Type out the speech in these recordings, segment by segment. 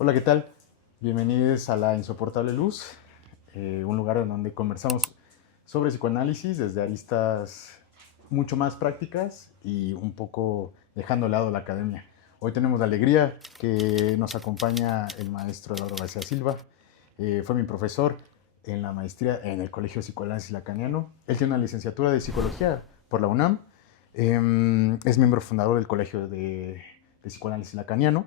Hola, ¿qué tal? Bienvenidos a La Insoportable Luz, un lugar en donde conversamos sobre psicoanálisis desde aristas mucho más prácticas y un poco dejando de lado la academia. Hoy tenemos la alegría que nos acompaña el maestro Eduardo García Silva. Fue mi profesor en la maestría en el Colegio de Psicoanálisis Lacaniano. Él tiene una licenciatura de Psicología por la UNAM. Es miembro fundador del Colegio de Psicoanálisis Lacaniano.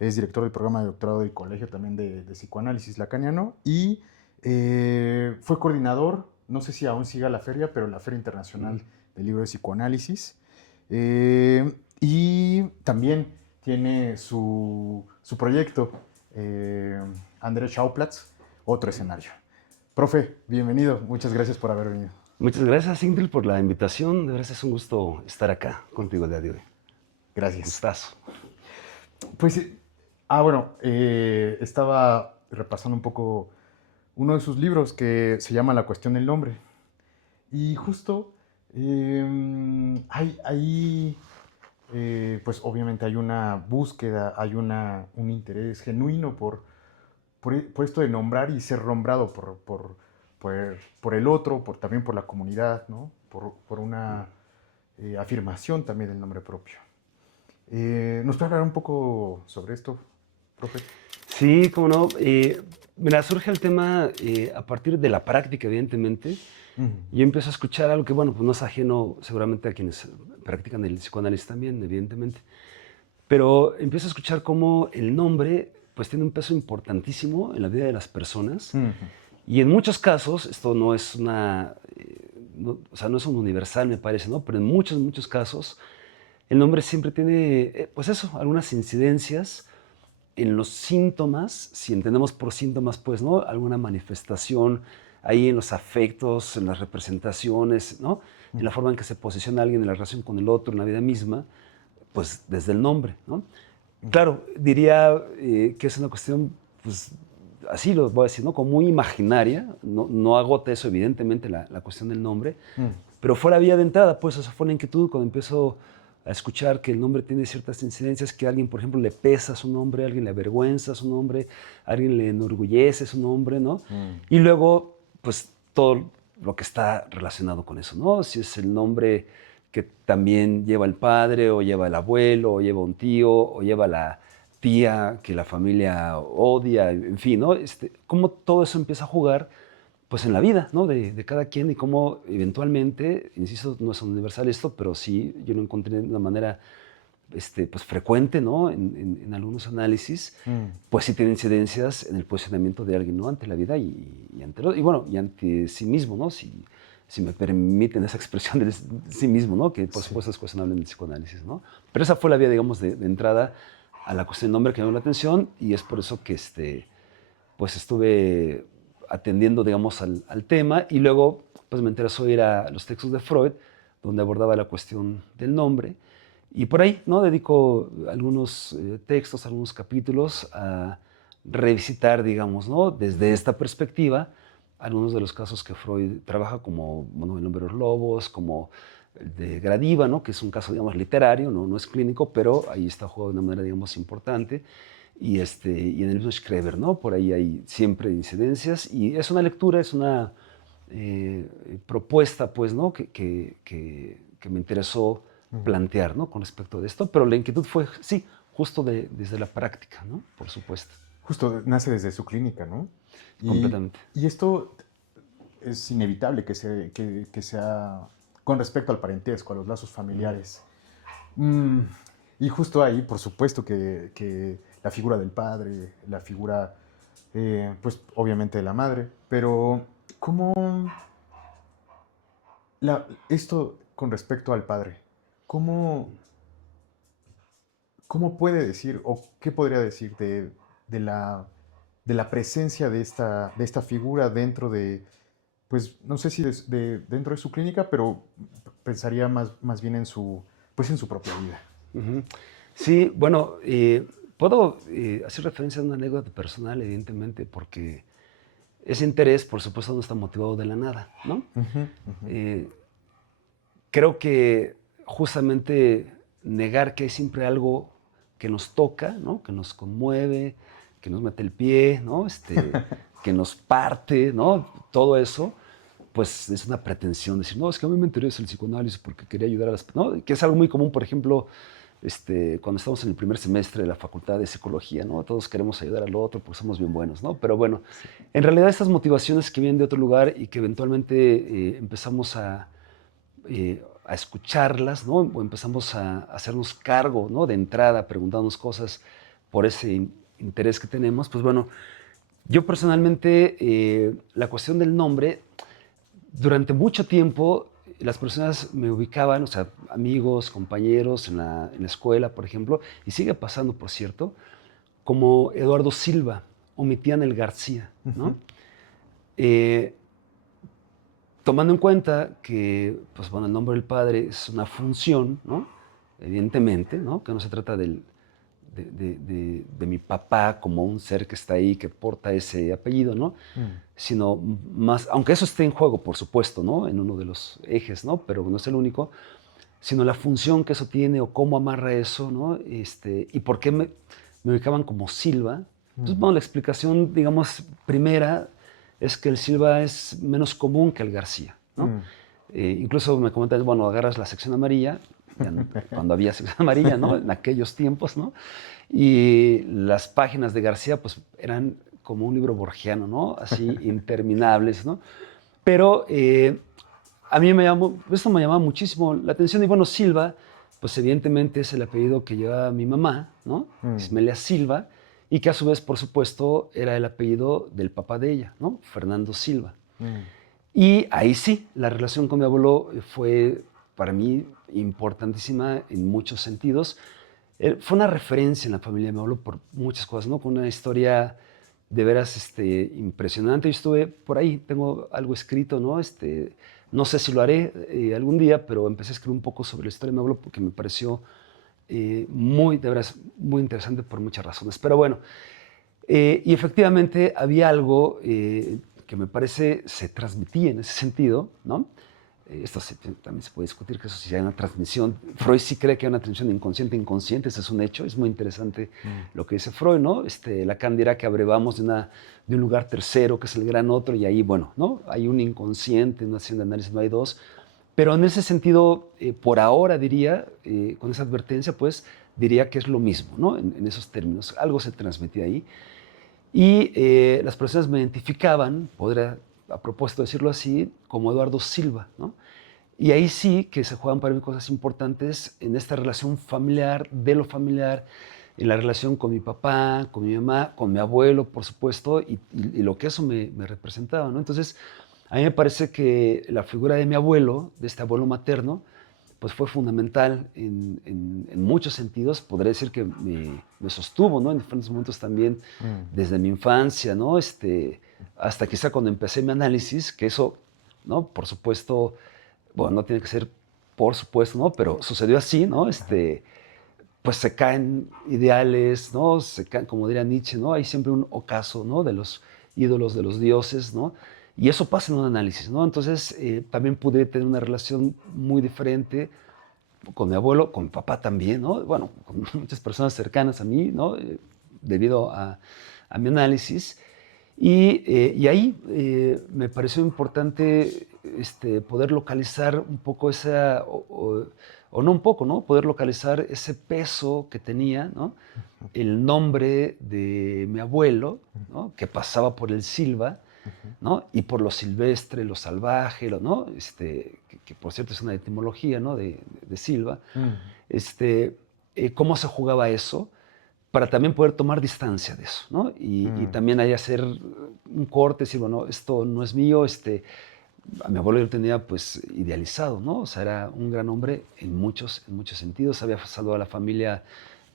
Es director del programa de doctorado del colegio también de psicoanálisis lacaniano y fue coordinador, no sé si aún siga la feria, pero la Feria Internacional del Libro de Psicoanálisis. Y también tiene su proyecto, André Schauplatz, otro escenario. Profe, bienvenido, muchas gracias por haber venido. Muchas gracias, Ingrid, por la invitación. De verdad es un gusto estar acá contigo el día de hoy. Gracias. Gustazo. Pues, bueno, estaba repasando un poco uno de sus libros que se llama La cuestión del nombre. Y justo pues obviamente hay una búsqueda, hay un interés genuino por esto de nombrar y ser nombrado por el otro, también por la comunidad, ¿no? Por una afirmación también del nombre propio. ¿Nos puede hablar un poco sobre esto, profe? Sí, cómo no. Mira, surge el tema a partir de la práctica, evidentemente. Ujú. Yo empiezo a escuchar algo que, bueno, pues no es ajeno seguramente a quienes practican el psicoanálisis también, evidentemente. Pero empiezo a escuchar cómo el nombre, pues tiene un peso importantísimo en la vida de las personas. Ujú. Y en muchos casos, esto no es o sea, no es un universal, me parece, ¿no? Pero en muchos casos, el nombre siempre tiene, pues eso, algunas incidencias en los síntomas, si entendemos por síntomas, pues, ¿no? Alguna manifestación ahí en los afectos, en las representaciones, ¿no? En la forma en que se posiciona alguien en la relación con el otro, en la vida misma, pues desde el nombre, ¿no? Ujú. Claro, diría que es una cuestión, pues, así lo voy a decir, ¿no? Como muy imaginaria, no agota eso evidentemente la cuestión del nombre, Ujú. pero fue la vía de entrada, pues esa fue la inquietud cuando empiezo a escuchar que el nombre tiene ciertas incidencias, que a alguien, por ejemplo, le pesa su nombre, a alguien le avergüenza su nombre, a alguien le enorgullece su nombre, ¿no? Ujú. Y luego, pues todo lo que está relacionado con eso, ¿no? Si es el nombre que también lleva el padre, o lleva el abuelo, o lleva un tío, o lleva la tía que la familia odia, en fin, ¿no? Cómo todo eso empieza a jugar pues en la vida, ¿no? De cada quien y cómo eventualmente, insisto, no es universal esto, pero sí yo lo encontré de una manera pues frecuente, ¿no? En algunos análisis, Ujú. pues sí tiene incidencias en el posicionamiento de alguien, ¿no? Ante la vida y ante y bueno, y ante sí mismo, ¿no? Si me permiten esa expresión de sí mismo, ¿no? Que por Sí. supuesto es cuestionable en el psicoanálisis, ¿no? Pero esa fue la vía, digamos, de entrada a la cuestión del nombre que me llamó la atención y es por eso que pues estuve atendiendo, digamos, al tema y luego pues me interesó ir a los textos de Freud, donde abordaba la cuestión del nombre. Y por ahí, ¿no? Dedico algunos textos, algunos capítulos a revisitar, digamos, ¿no? Desde esta perspectiva, algunos de los casos que Freud trabaja, como, bueno, el nombre de los lobos, como el de Gradiva, ¿no? Que es un caso, digamos, literario, no es clínico, pero ahí está jugado de una manera, digamos, importante y en el mismo Schreber, ¿no? Por ahí hay siempre incidencias y es una lectura, es una propuesta, pues, ¿no? Que me interesó Ujú. plantear, ¿no? Con respecto de esto, pero la inquietud fue, sí, justo desde la práctica, ¿no? Por supuesto, Justo nace desde su clínica, ¿no? completamente. Y esto es inevitable que sea con respecto al parentesco, a los lazos familiares. Mm, y justo ahí, por supuesto, que la figura del padre, la figura, pues obviamente de la madre, pero ¿cómo esto con respecto al padre? ¿Cómo, cómo puede decir o qué podría decir de la presencia de esta figura dentro de, pues no sé si dentro de su clínica, pero pensaría más bien pues en su propia vida? Ujú. Sí, bueno, puedo hacer referencia a una anécdota personal, evidentemente, porque ese interés, por supuesto, no está motivado de la nada, ¿no? Ujú. Ujú. Eh, Creo que justamente negar que hay siempre algo que nos toca, ¿no? Que nos conmueve, que nos mete el pie, ¿no? Que nos parte, ¿no? Todo eso, pues es una pretensión, decir, no, es que a mí me interesa el psicoanálisis porque quería ayudar a las... ¿no? Que es algo muy común, por ejemplo, cuando estamos en el primer semestre de la Facultad de Psicología, ¿no? Todos queremos ayudar al otro porque somos bien buenos, ¿no? Pero bueno, Sí. en realidad estas motivaciones que vienen de otro lugar y que eventualmente empezamos a escucharlas, ¿no? O empezamos a hacernos cargo, ¿no? De entrada, preguntarnos cosas por ese interés que tenemos, pues bueno, yo personalmente, la cuestión del nombre, durante mucho tiempo las personas me ubicaban, o sea, amigos, compañeros en la escuela, por ejemplo, y sigue pasando, por cierto, como Eduardo Silva, omitían el García, ¿no? Ujú. Eh, Tomando en cuenta que, pues bueno, el nombre del padre es una función, ¿no? Evidentemente, ¿no? Que no se trata de mi papá como un ser que está ahí, que porta ese apellido, ¿no? Mm. Sino más, aunque eso esté en juego, por supuesto, ¿no? En uno de los ejes, ¿no? Pero no es el único, sino la función que eso tiene o cómo amarra eso, ¿no? Y por qué me ubicaban como Silva. Entonces, Mm. bueno, la explicación, digamos, primera es que el Silva es menos común que el García, ¿no? Mm. Incluso me comentan, bueno, agarras la sección amarilla, cuando había sección amarilla, ¿no? En aquellos tiempos, ¿no? Y las páginas de García, pues, eran como un libro borgiano, ¿no? Así, interminables, ¿no? Pero a mí esto me llamaba muchísimo la atención. Y bueno, Silva, pues evidentemente es el apellido que lleva mi mamá, ¿no? Mm. Ismelia Silva, y que a su vez, por supuesto, era el apellido del papá de ella, ¿no? Fernando Silva. Mm. Y ahí sí, la relación con mi abuelo fue para mí importantísima en muchos sentidos. Fue una referencia en la familia de mi abuelo por muchas cosas, ¿no? Con una historia de veras impresionante. Yo estuve por ahí, tengo algo escrito, ¿no? No sé si lo haré algún día, pero empecé a escribir un poco sobre la historia de mi abuelo porque me pareció de veras, muy interesante por muchas razones. Pero bueno, y efectivamente había algo que me parece se transmitía en ese sentido, ¿no? También se puede discutir que eso sí hay una transmisión. Freud sí cree que hay una transmisión inconsciente, ese es un hecho. Es muy interesante Mm. lo que dice Freud, ¿no? Lacan dirá que abrevamos de un lugar tercero, que es el gran otro, y ahí, bueno, ¿no? Hay un inconsciente, una sesión de análisis, no hay dos. Pero en ese sentido, por ahora diría, con esa advertencia, pues, diría que es lo mismo, ¿no? En esos términos. Algo se transmitía ahí. Y las personas me identificaban, podría a propósito decirlo así, como Eduardo Silva, ¿no? Y ahí sí que se juegan para mí cosas importantes en esta relación familiar, de lo familiar, en la relación con mi papá, con mi mamá, con mi abuelo, por supuesto, y lo que eso me representaba, ¿no? Entonces, a mí me parece que la figura de mi abuelo, de este abuelo materno, pues fue fundamental en muchos sentidos. Podría decir que me sostuvo, ¿no? En diferentes momentos también, Mm. desde mi infancia, ¿no? Hasta quizá cuando empecé mi análisis, que eso, ¿no? Por supuesto, bueno, no tiene que ser por supuesto, ¿no? Pero sucedió así, ¿no? Pues se caen ideales, ¿no? Se caen, como diría Nietzsche, ¿no? Hay siempre un ocaso, ¿no? De los ídolos, de los dioses, ¿no? Y eso pasa en un análisis, ¿no? Entonces, también pude tener una relación muy diferente con mi abuelo, con mi papá también, ¿no? Bueno, con muchas personas cercanas a mí, ¿no? Debido a mi análisis. Y ahí me pareció importante poder localizar un poco o no un poco, ¿no? Poder localizar ese peso que tenía, ¿no? Ujú. El nombre de mi abuelo, ¿no? Que pasaba por el Silva, Ujú. ¿no? Y por lo silvestre, lo salvaje, ¿no? Que por cierto es una etimología, ¿no? De Silva. Mm. Cómo se jugaba eso para también poder tomar distancia de eso, ¿no? Y Mm. también ahí hacer un corte, decir, bueno, esto no es mío, a mi abuelo yo lo tenía pues idealizado, ¿no? O sea, era un gran hombre en muchos sentidos, había salvado a la familia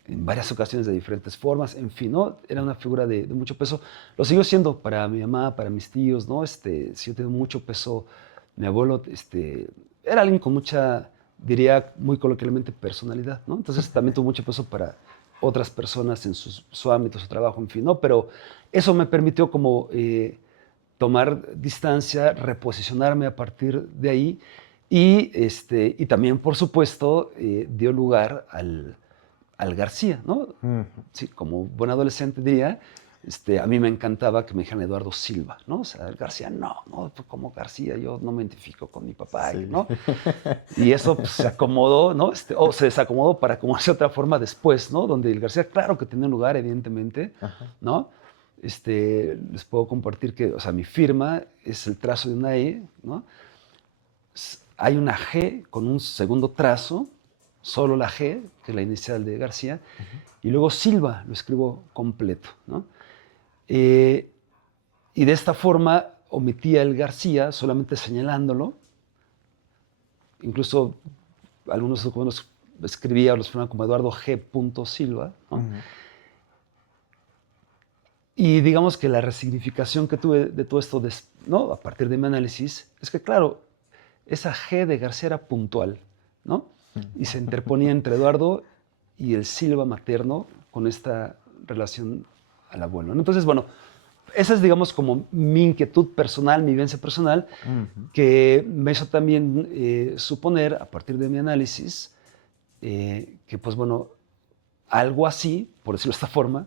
en varias ocasiones de diferentes formas, en fin, ¿no? Era una figura de mucho peso. Lo siguió siendo para mi mamá, para mis tíos, ¿no? Sí, yo tengo mucho peso. Mi abuelo, era alguien con mucha, diría muy coloquialmente, personalidad, ¿no? Entonces también tuvo mucho peso para otras personas en su ámbito, su trabajo, en fin, ¿no? Pero eso me permitió como tomar distancia, reposicionarme a partir de ahí y también, por supuesto, dio lugar al García, ¿no? Ujú. Sí, como buen adolescente diría, A mí me encantaba que me dijeran Eduardo Silva, ¿no? O sea, García, no, pues como García, yo no me identifico con mi papá, Sí. ¿no? Y eso pues, se acomodó, ¿no? O se desacomodó para acomodarse de otra forma después, ¿no? Donde el García, claro que tenía un lugar, evidentemente, Ajá. ¿no? Les puedo compartir que, o sea, mi firma es el trazo de una E, ¿no? Hay una G con un segundo trazo, solo la G, que es la inicial de García, y luego Silva, lo escribo completo, ¿no? Y de esta forma omitía el García, solamente señalándolo. Incluso algunos documentos escribía o los firmaba como Eduardo G. Silva, ¿no? Y digamos que la resignificación que tuve de todo esto, ¿no? A partir de mi análisis, es que claro, esa G de García era puntual, ¿no? Y se interponía entre Eduardo y el Silva materno con esta relación al abuelo, ¿no? Entonces, bueno, esa es, digamos, como mi inquietud personal, mi vivencia personal, que me hizo también suponer, a partir de mi análisis, que, pues bueno, algo así, por decirlo de esta forma,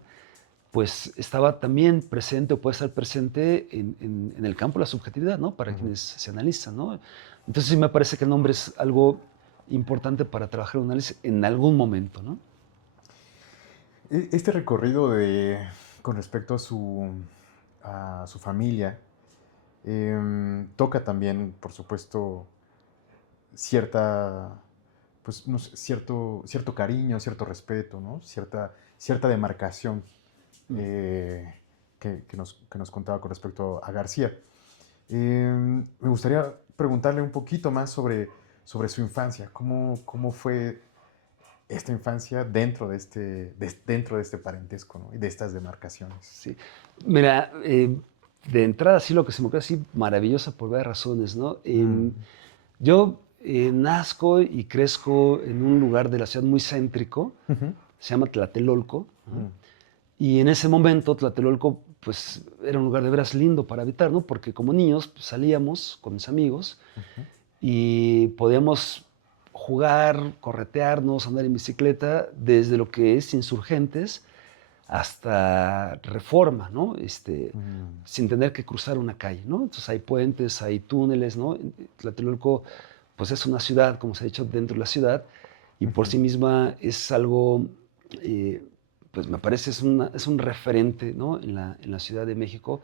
pues estaba también presente o puede estar presente en el campo de la subjetividad, ¿no? Para quienes se analizan, ¿no? Entonces sí me parece que el nombre es algo importante para trabajar un análisis en algún momento, ¿no? Este recorrido con respecto a su familia toca también, por supuesto, cierta, pues, no sé, cierto cariño, cierto respeto, ¿no? Cierta demarcación que nos contaba con respecto a García. Me gustaría preguntarle un poquito más sobre su infancia. ¿Cómo fue esta infancia dentro de este parentesco, ¿no? Y de estas demarcaciones? Sí. Mira, de entrada sí lo que se me ocurre así maravillosa por varias razones, ¿no? Yo nazco y crezco en un lugar de la ciudad muy céntrico, se llama Tlatelolco, ¿no? Y en ese momento Tlatelolco pues era un lugar de veras lindo para habitar, ¿no? Porque como niños pues, salíamos con mis amigos y podíamos jugar, corretearnos, andar en bicicleta desde lo que es Insurgentes hasta Reforma, ¿no? Sin tener que cruzar una calle, ¿no? Entonces hay puentes, hay túneles, ¿no? Tlatelolco pues es una ciudad, como se ha dicho, dentro de la ciudad y por sí misma es algo pues me parece es un referente, ¿no? en la Ciudad de México,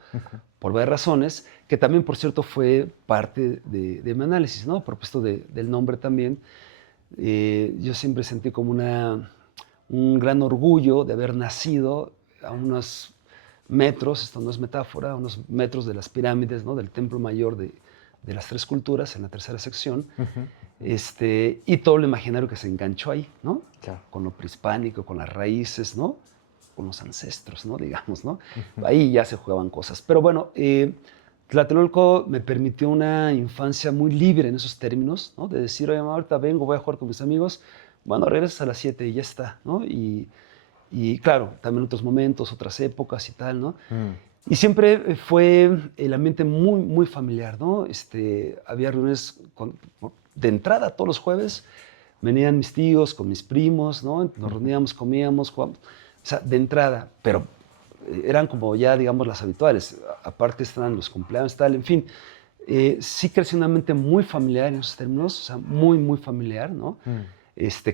por varias razones, que también, por cierto, fue parte de mi análisis, ¿no? A propósito del nombre también, yo siempre sentí como un gran orgullo de haber nacido a unos metros, esto no es metáfora, a unos metros de las pirámides, ¿no? Del Templo Mayor de las Tres Culturas, en la tercera sección, y todo lo imaginario que se enganchó ahí, ¿no? Claro. Con lo prehispánico, con las raíces, ¿no? Con los ancestros, ¿no? Digamos, ¿no? Ahí ya se jugaban cosas. Pero bueno, Tlatelolco me permitió una infancia muy libre en esos términos, ¿no? De decir, oye, mamá, ahorita vengo, voy a jugar con mis amigos, bueno, regresas a las 7 y ya está, ¿no? Y claro, también otros momentos, otras épocas y tal, ¿no? Y siempre fue el ambiente muy, muy familiar, ¿no? Había reuniones de entrada todos los jueves, venían mis tíos con mis primos, ¿no? Nos reuníamos, comíamos, jugábamos, o sea, de entrada, pero eran como ya, digamos, las habituales. Aparte estaban los cumpleaños, tal, en fin. Sí crecí un ambiente muy familiar en esos términos, o sea, muy, muy familiar, ¿no?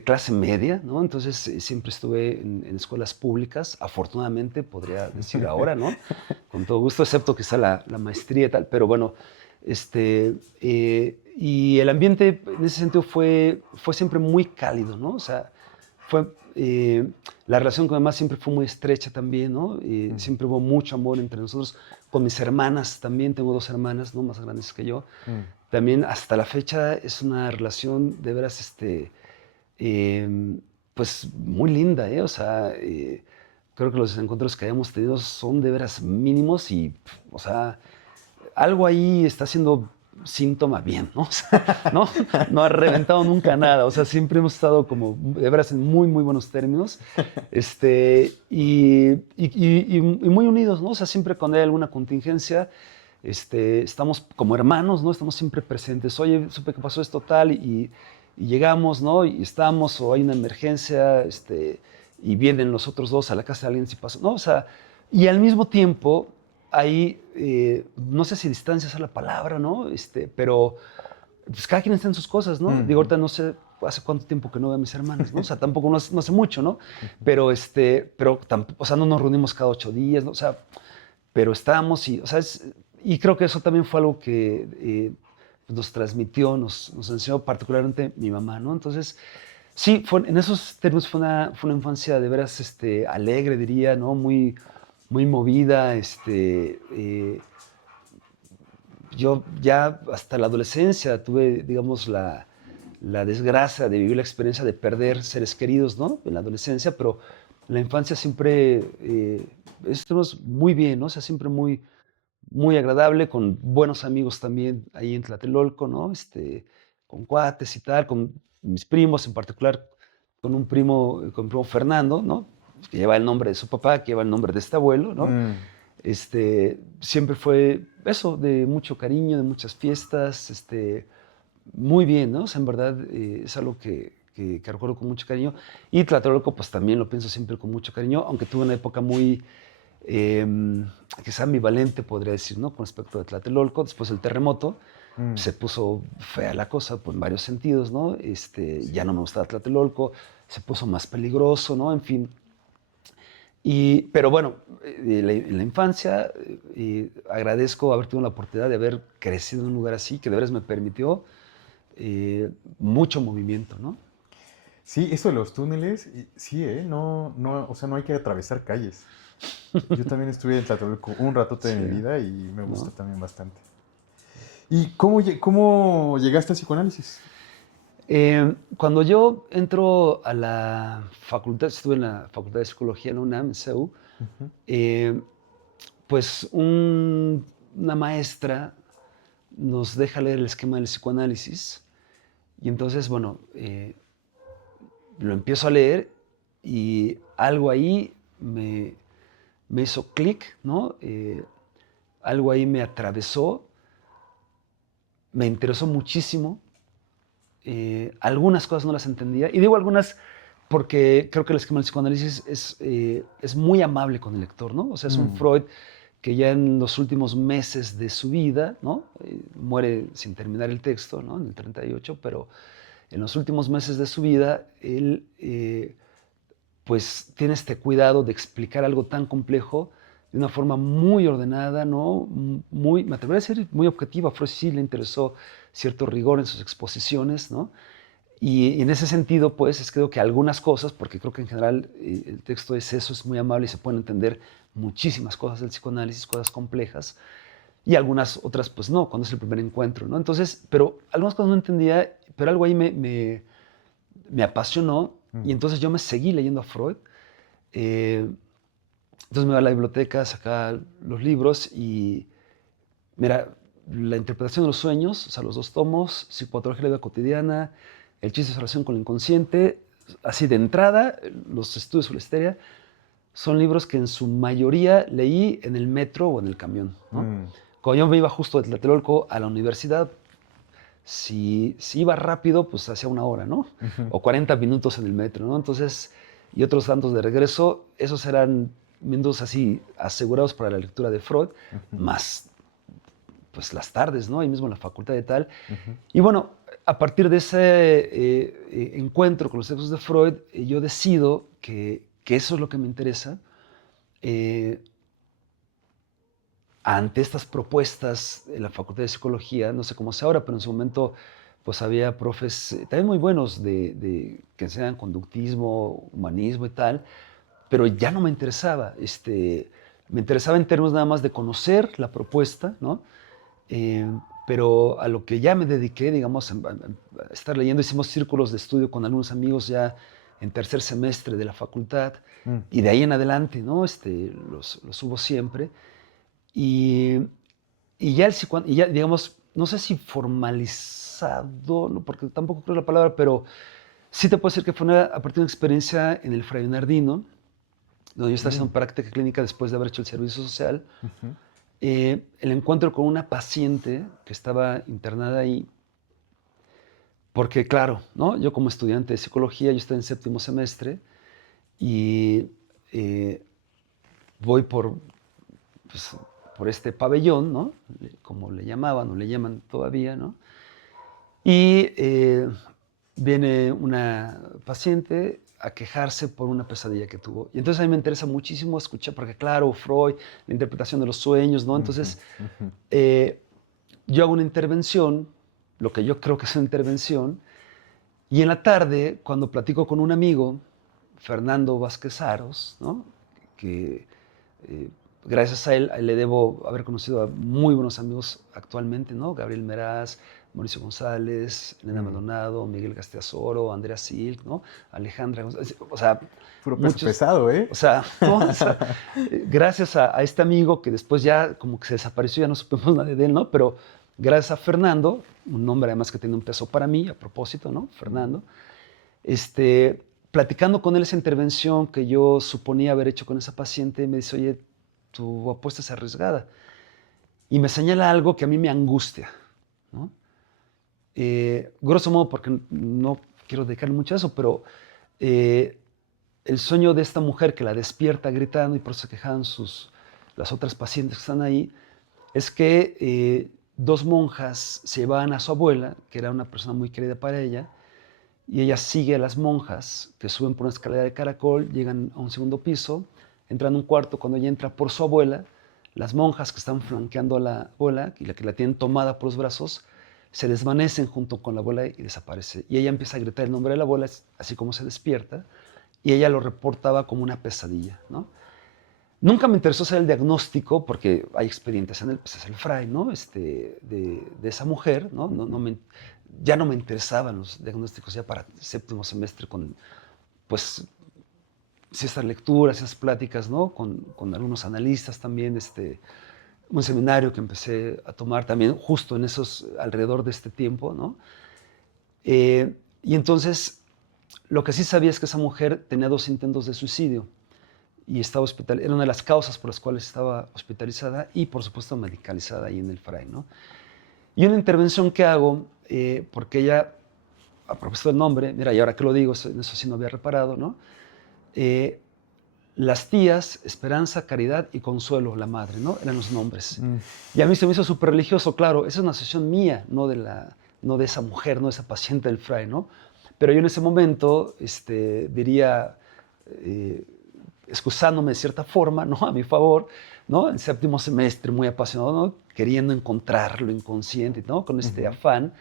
Clase media, ¿no? Entonces siempre estuve en escuelas públicas, afortunadamente, podría decir ahora, ¿no? Con todo gusto, excepto quizá la maestría y tal, pero bueno, y el ambiente en ese sentido fue siempre muy cálido, ¿no? O sea, la relación con mi mamá siempre fue muy estrecha también, ¿no? Siempre hubo mucho amor entre nosotros. Con mis hermanas también, tengo 2 hermanas, ¿no? Más grandes que yo. También hasta la fecha es una relación de veras, pues muy linda, ¿eh? O sea, creo que los encuentros que hayamos tenido son de veras mínimos y, o sea, algo ahí está haciendo síntoma bien, ¿no? O sea, no ha reventado nunca nada, o sea, siempre hemos estado como de veras en muy, muy buenos términos, y muy unidos, ¿no? O sea, siempre cuando hay alguna contingencia, estamos como hermanos, ¿no? Estamos siempre presentes. Oye, supe que pasó esto tal y llegamos, ¿no? Y estamos, o hay una emergencia, y vienen los otros 2 a la casa de alguien si pasó, ¿no? O sea, Y al mismo tiempo, hay, no sé si distancia es la palabra, ¿no? Pero pues cada quien está en sus cosas, ¿no? Digo, ahorita no sé hace cuánto tiempo que no veo a mis hermanas, ¿no? O sea, tampoco no hace mucho, ¿no? Pero tampoco, o sea, no nos reunimos cada 8 días, ¿no? O sea, pero estamos y, o sea, y creo que eso también fue algo que pues nos transmitió, nos enseñó particularmente mi mamá, ¿no? Entonces, sí, en esos términos fue una infancia de veras alegre, diría, ¿no? Muy movida. Yo ya hasta la adolescencia tuve, digamos, la desgracia de vivir la experiencia de perder seres queridos, ¿no? En la adolescencia, pero en la infancia siempre estuvimos muy bien, ¿no? O sea, siempre muy agradable, con buenos amigos también ahí en Tlatelolco, ¿no? Con cuates y tal, con mis primos, en particular con mi primo Fernando, ¿no? Que lleva el nombre de su papá, que lleva el nombre de este abuelo, ¿no? Siempre fue eso, de mucho cariño, de muchas fiestas, muy bien, ¿no? O sea, en verdad es algo que recuerdo con mucho cariño. Y Tlatelolco, pues también lo pienso siempre con mucho cariño, aunque tuve una época muy, quizá ambivalente, podría decir, ¿no? Con respecto a Tlatelolco, después del terremoto, se puso fea la cosa, pues, en varios sentidos, ¿no? Ya no me gustaba Tlatelolco, se puso más peligroso, ¿no? En fin. Pero bueno, en la infancia agradezco haber tenido la oportunidad de haber crecido en un lugar así, que de veras me permitió mucho movimiento, ¿no? Sí, eso de los túneles, sí, no, o sea, no hay que atravesar calles. Yo también estuve en Tlatelolco un ratote de Sí, mi vida y me gustó ¿no? también bastante. ¿Y cómo llegaste al psicoanálisis? Cuando yo entro a la facultad, estuve en la Facultad de Psicología en la UNAM, en CEU, Ujú. eh, pues una maestra nos deja leer el esquema del psicoanálisis y entonces, bueno, lo empiezo a leer y algo ahí me hizo clic, ¿no? Algo ahí me atravesó, me interesó muchísimo. Algunas cosas no las entendía, y digo algunas porque creo que el esquema del psicoanálisis es muy amable con el lector, ¿no? O sea, es un Mm, Freud que ya en los últimos meses de su vida, ¿no? Muere sin terminar el texto, ¿no? En el 38, pero en los últimos meses de su vida, él pues tiene este cuidado de explicar algo tan complejo de una forma muy ordenada, ¿no? Me atrevería a decir muy objetiva. A Freud sí le interesó cierto rigor en sus exposiciones, ¿no? Y en ese sentido, pues, creo que algunas cosas, porque creo que en general el texto es eso, es muy amable y se pueden entender muchísimas cosas del psicoanálisis, cosas complejas, y algunas otras, pues no, cuando es el primer encuentro, ¿no? Entonces, pero algunas cosas no entendía, pero algo ahí me apasionó, y mm. entonces yo me seguí leyendo a Freud. eh, entonces me iba a la biblioteca, sacaba los libros y, mira, la interpretación de los sueños, o sea, los 2 tomos, psicopatología de la vida cotidiana, el chiste de su relación con el inconsciente, así de entrada, los estudios sobre la histeria, son libros que en su mayoría leí en el metro o en el camión, ¿no? Mm. Cuando yo me iba justo de Tlatelolco a la universidad, si iba rápido, pues hacía 1 hora, ¿no? Ujú. O 40 minutos en el metro, ¿no? Entonces, y otros tantos de regreso, esos eran minutos así asegurados para la lectura de Freud, Ujú. más pues las tardes, ¿no? Ahí mismo en la facultad y tal. Ujú. Y bueno, a partir de ese encuentro con los textos de Freud, yo decido que eso es lo que me interesa. eh, Ante estas propuestas en la Facultad de Psicología, no sé cómo sea ahora, pero en su momento pues había profes también muy buenos que enseñan conductismo, humanismo y tal, pero ya no me interesaba. Me interesaba en términos nada más de conocer la propuesta, ¿no? Eh, pero a lo que ya me dediqué, digamos, a estar leyendo, hicimos círculos de estudio con algunos amigos ya en tercer semestre de la facultad, Mm. y de ahí en adelante, ¿no? Los hubo siempre. Y, y ya, digamos, no sé si formalizado, ¿no? Porque tampoco creo la palabra, pero sí te puedo decir que fue a partir de una experiencia en el Fray Bernardino, donde yo estaba Mm. haciendo práctica clínica después de haber hecho el servicio social. Ujú. El encuentro con una paciente que estaba internada ahí, porque claro, ¿no? Yo como estudiante de psicología, yo estaba en séptimo semestre y eh, voy pues, por este pabellón, ¿no? Como le llamaban o le llaman todavía, ¿no? Y viene una paciente a quejarse por una pesadilla que tuvo. Y entonces a mí me interesa muchísimo escuchar, porque claro, Freud, la interpretación de los sueños, ¿no? Entonces, eh, yo hago una intervención, lo que yo creo que es una intervención, y en la tarde, cuando platico con un amigo, Fernando Vázquez Aros, ¿no? Que eh, gracias a él le debo haber conocido a muy buenos amigos actualmente, ¿no? Gabriel Meraz, Mauricio González, Elena Maldonado, Miguel Gasteazoro, Andrea Silk, ¿no? Alejandra González, o sea, Puro peso muchos, pesado, ¿eh? o sea, ¿no? O sea, gracias a este amigo que después ya como que se desapareció, ya no supimos nada de él, ¿no? Pero gracias a Fernando, un nombre además que tiene un peso para mí, a propósito, ¿no? Fernando, platicando con él esa intervención que yo suponía haber hecho con esa paciente, me dice, oye, tu apuesta es arriesgada. Y me señala algo que a mí me angustia, ¿no? Grosso modo, porque no quiero dedicarle mucho a eso, pero el sueño de esta mujer que la despierta gritando y por eso se quejan las otras pacientes que están ahí, es que dos monjas se llevaban a su abuela, que era una persona muy querida para ella, y ella sigue a las monjas que suben por una escalera de caracol, llegan a un segundo piso, entran a un cuarto. Cuando ella entra por su abuela, las monjas que están flanqueando a la abuela y la que la tienen tomada por los brazos, se desvanecen junto con la abuela y desaparece. Y ella empieza a gritar el nombre de la abuela, así como se despierta, y ella lo reportaba como una pesadilla, ¿no? Nunca me interesó hacer el diagnóstico, porque hay expedientes en él, pues es el fray, ¿no? De esa mujer, ¿no? Ya no me interesaban los diagnósticos ya para séptimo semestre con, pues, ciertas lecturas, esas pláticas, ¿no? Con algunos analistas también, un seminario que empecé a tomar también justo en alrededor de este tiempo, ¿no? Y entonces, lo que sí sabía es que esa mujer tenía 2 intentos de suicidio y estaba era una de las causas por las cuales estaba hospitalizada y, por supuesto, medicalizada ahí en el Fray, ¿no? Y una intervención que hago, porque ella, a propósito del nombre, mira, y ahora que lo digo, en eso sí no había reparado, ¿no? Las tías, Esperanza, Caridad y Consuelo, la madre, ¿no? Eran los nombres. Y a mí se me hizo súper religioso, claro, esa es una asociación mía, no de esa mujer, no de esa paciente del Fray, ¿no? Pero yo en ese momento diría, excusándome de cierta forma, ¿no? A mi favor, ¿no? En séptimo semestre, muy apasionado, ¿no? Queriendo encontrar lo inconsciente, ¿no? Con este afán,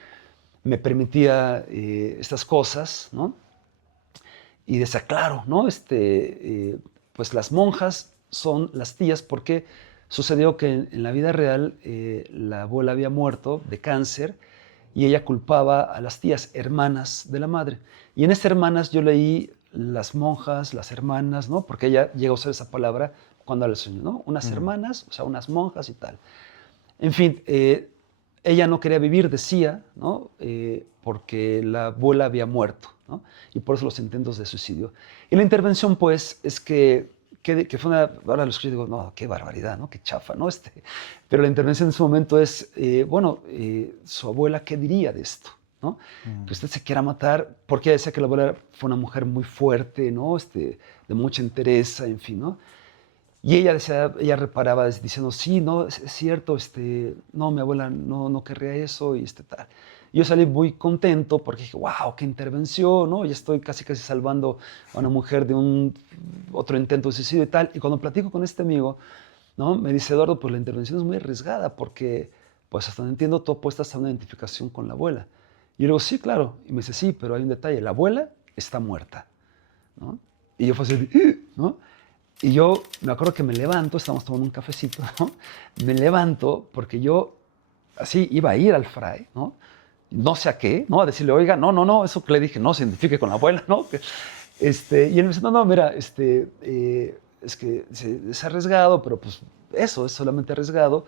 me permitía estas cosas, ¿no? Y decía, claro, ¿no? Pues las monjas son las tías porque sucedió que en la vida real la abuela había muerto de cáncer y ella culpaba a las tías, hermanas de la madre. Y en estas hermanas yo leí las monjas, las hermanas, ¿no? Porque ella llega a usar esa palabra cuando habla del sueño, ¿no? Unas hermanas, o sea, unas monjas y tal. En fin, ella no quería vivir, decía, ¿no? Porque la abuela había muerto, ¿no? Y por eso los intentos de suicidio. Y la intervención, pues, es que fue una, ahora lo escucho y digo, no, qué barbaridad, ¿no? Qué chafa, ¿no? Pero la intervención en ese momento es, su abuela, ¿qué diría de esto? ¿No? Que usted se quiera matar, porque ella decía que la abuela fue una mujer muy fuerte, ¿no? De mucha entereza, en fin, ¿no? Y ella decía, ella reparaba diciendo, sí, no, es cierto, no, mi abuela no querría eso y tal. Y yo salí muy contento porque dije, wow, qué intervención, ¿no? Ya estoy casi salvando a una mujer de otro intento de suicidio y tal. Y cuando platico con este amigo, ¿no? Me dice, Eduardo, pues la intervención es muy arriesgada porque, pues hasta donde entiendo, tú apuestas a una identificación con la abuela. Y yo le digo, sí, claro. Y me dice, sí, pero hay un detalle, la abuela está muerta, ¿no? Y yo fue así, ¿no? Y yo me acuerdo que me levanto, estábamos tomando un cafecito, ¿no? Me levanto porque yo así iba a ir al fray, ¿no? No sé a qué, ¿no? A decirle, oiga, no, eso que le dije, no se identifique con la abuela, ¿no? Y él me dice, no, mira, es que es arriesgado, pero pues eso es solamente arriesgado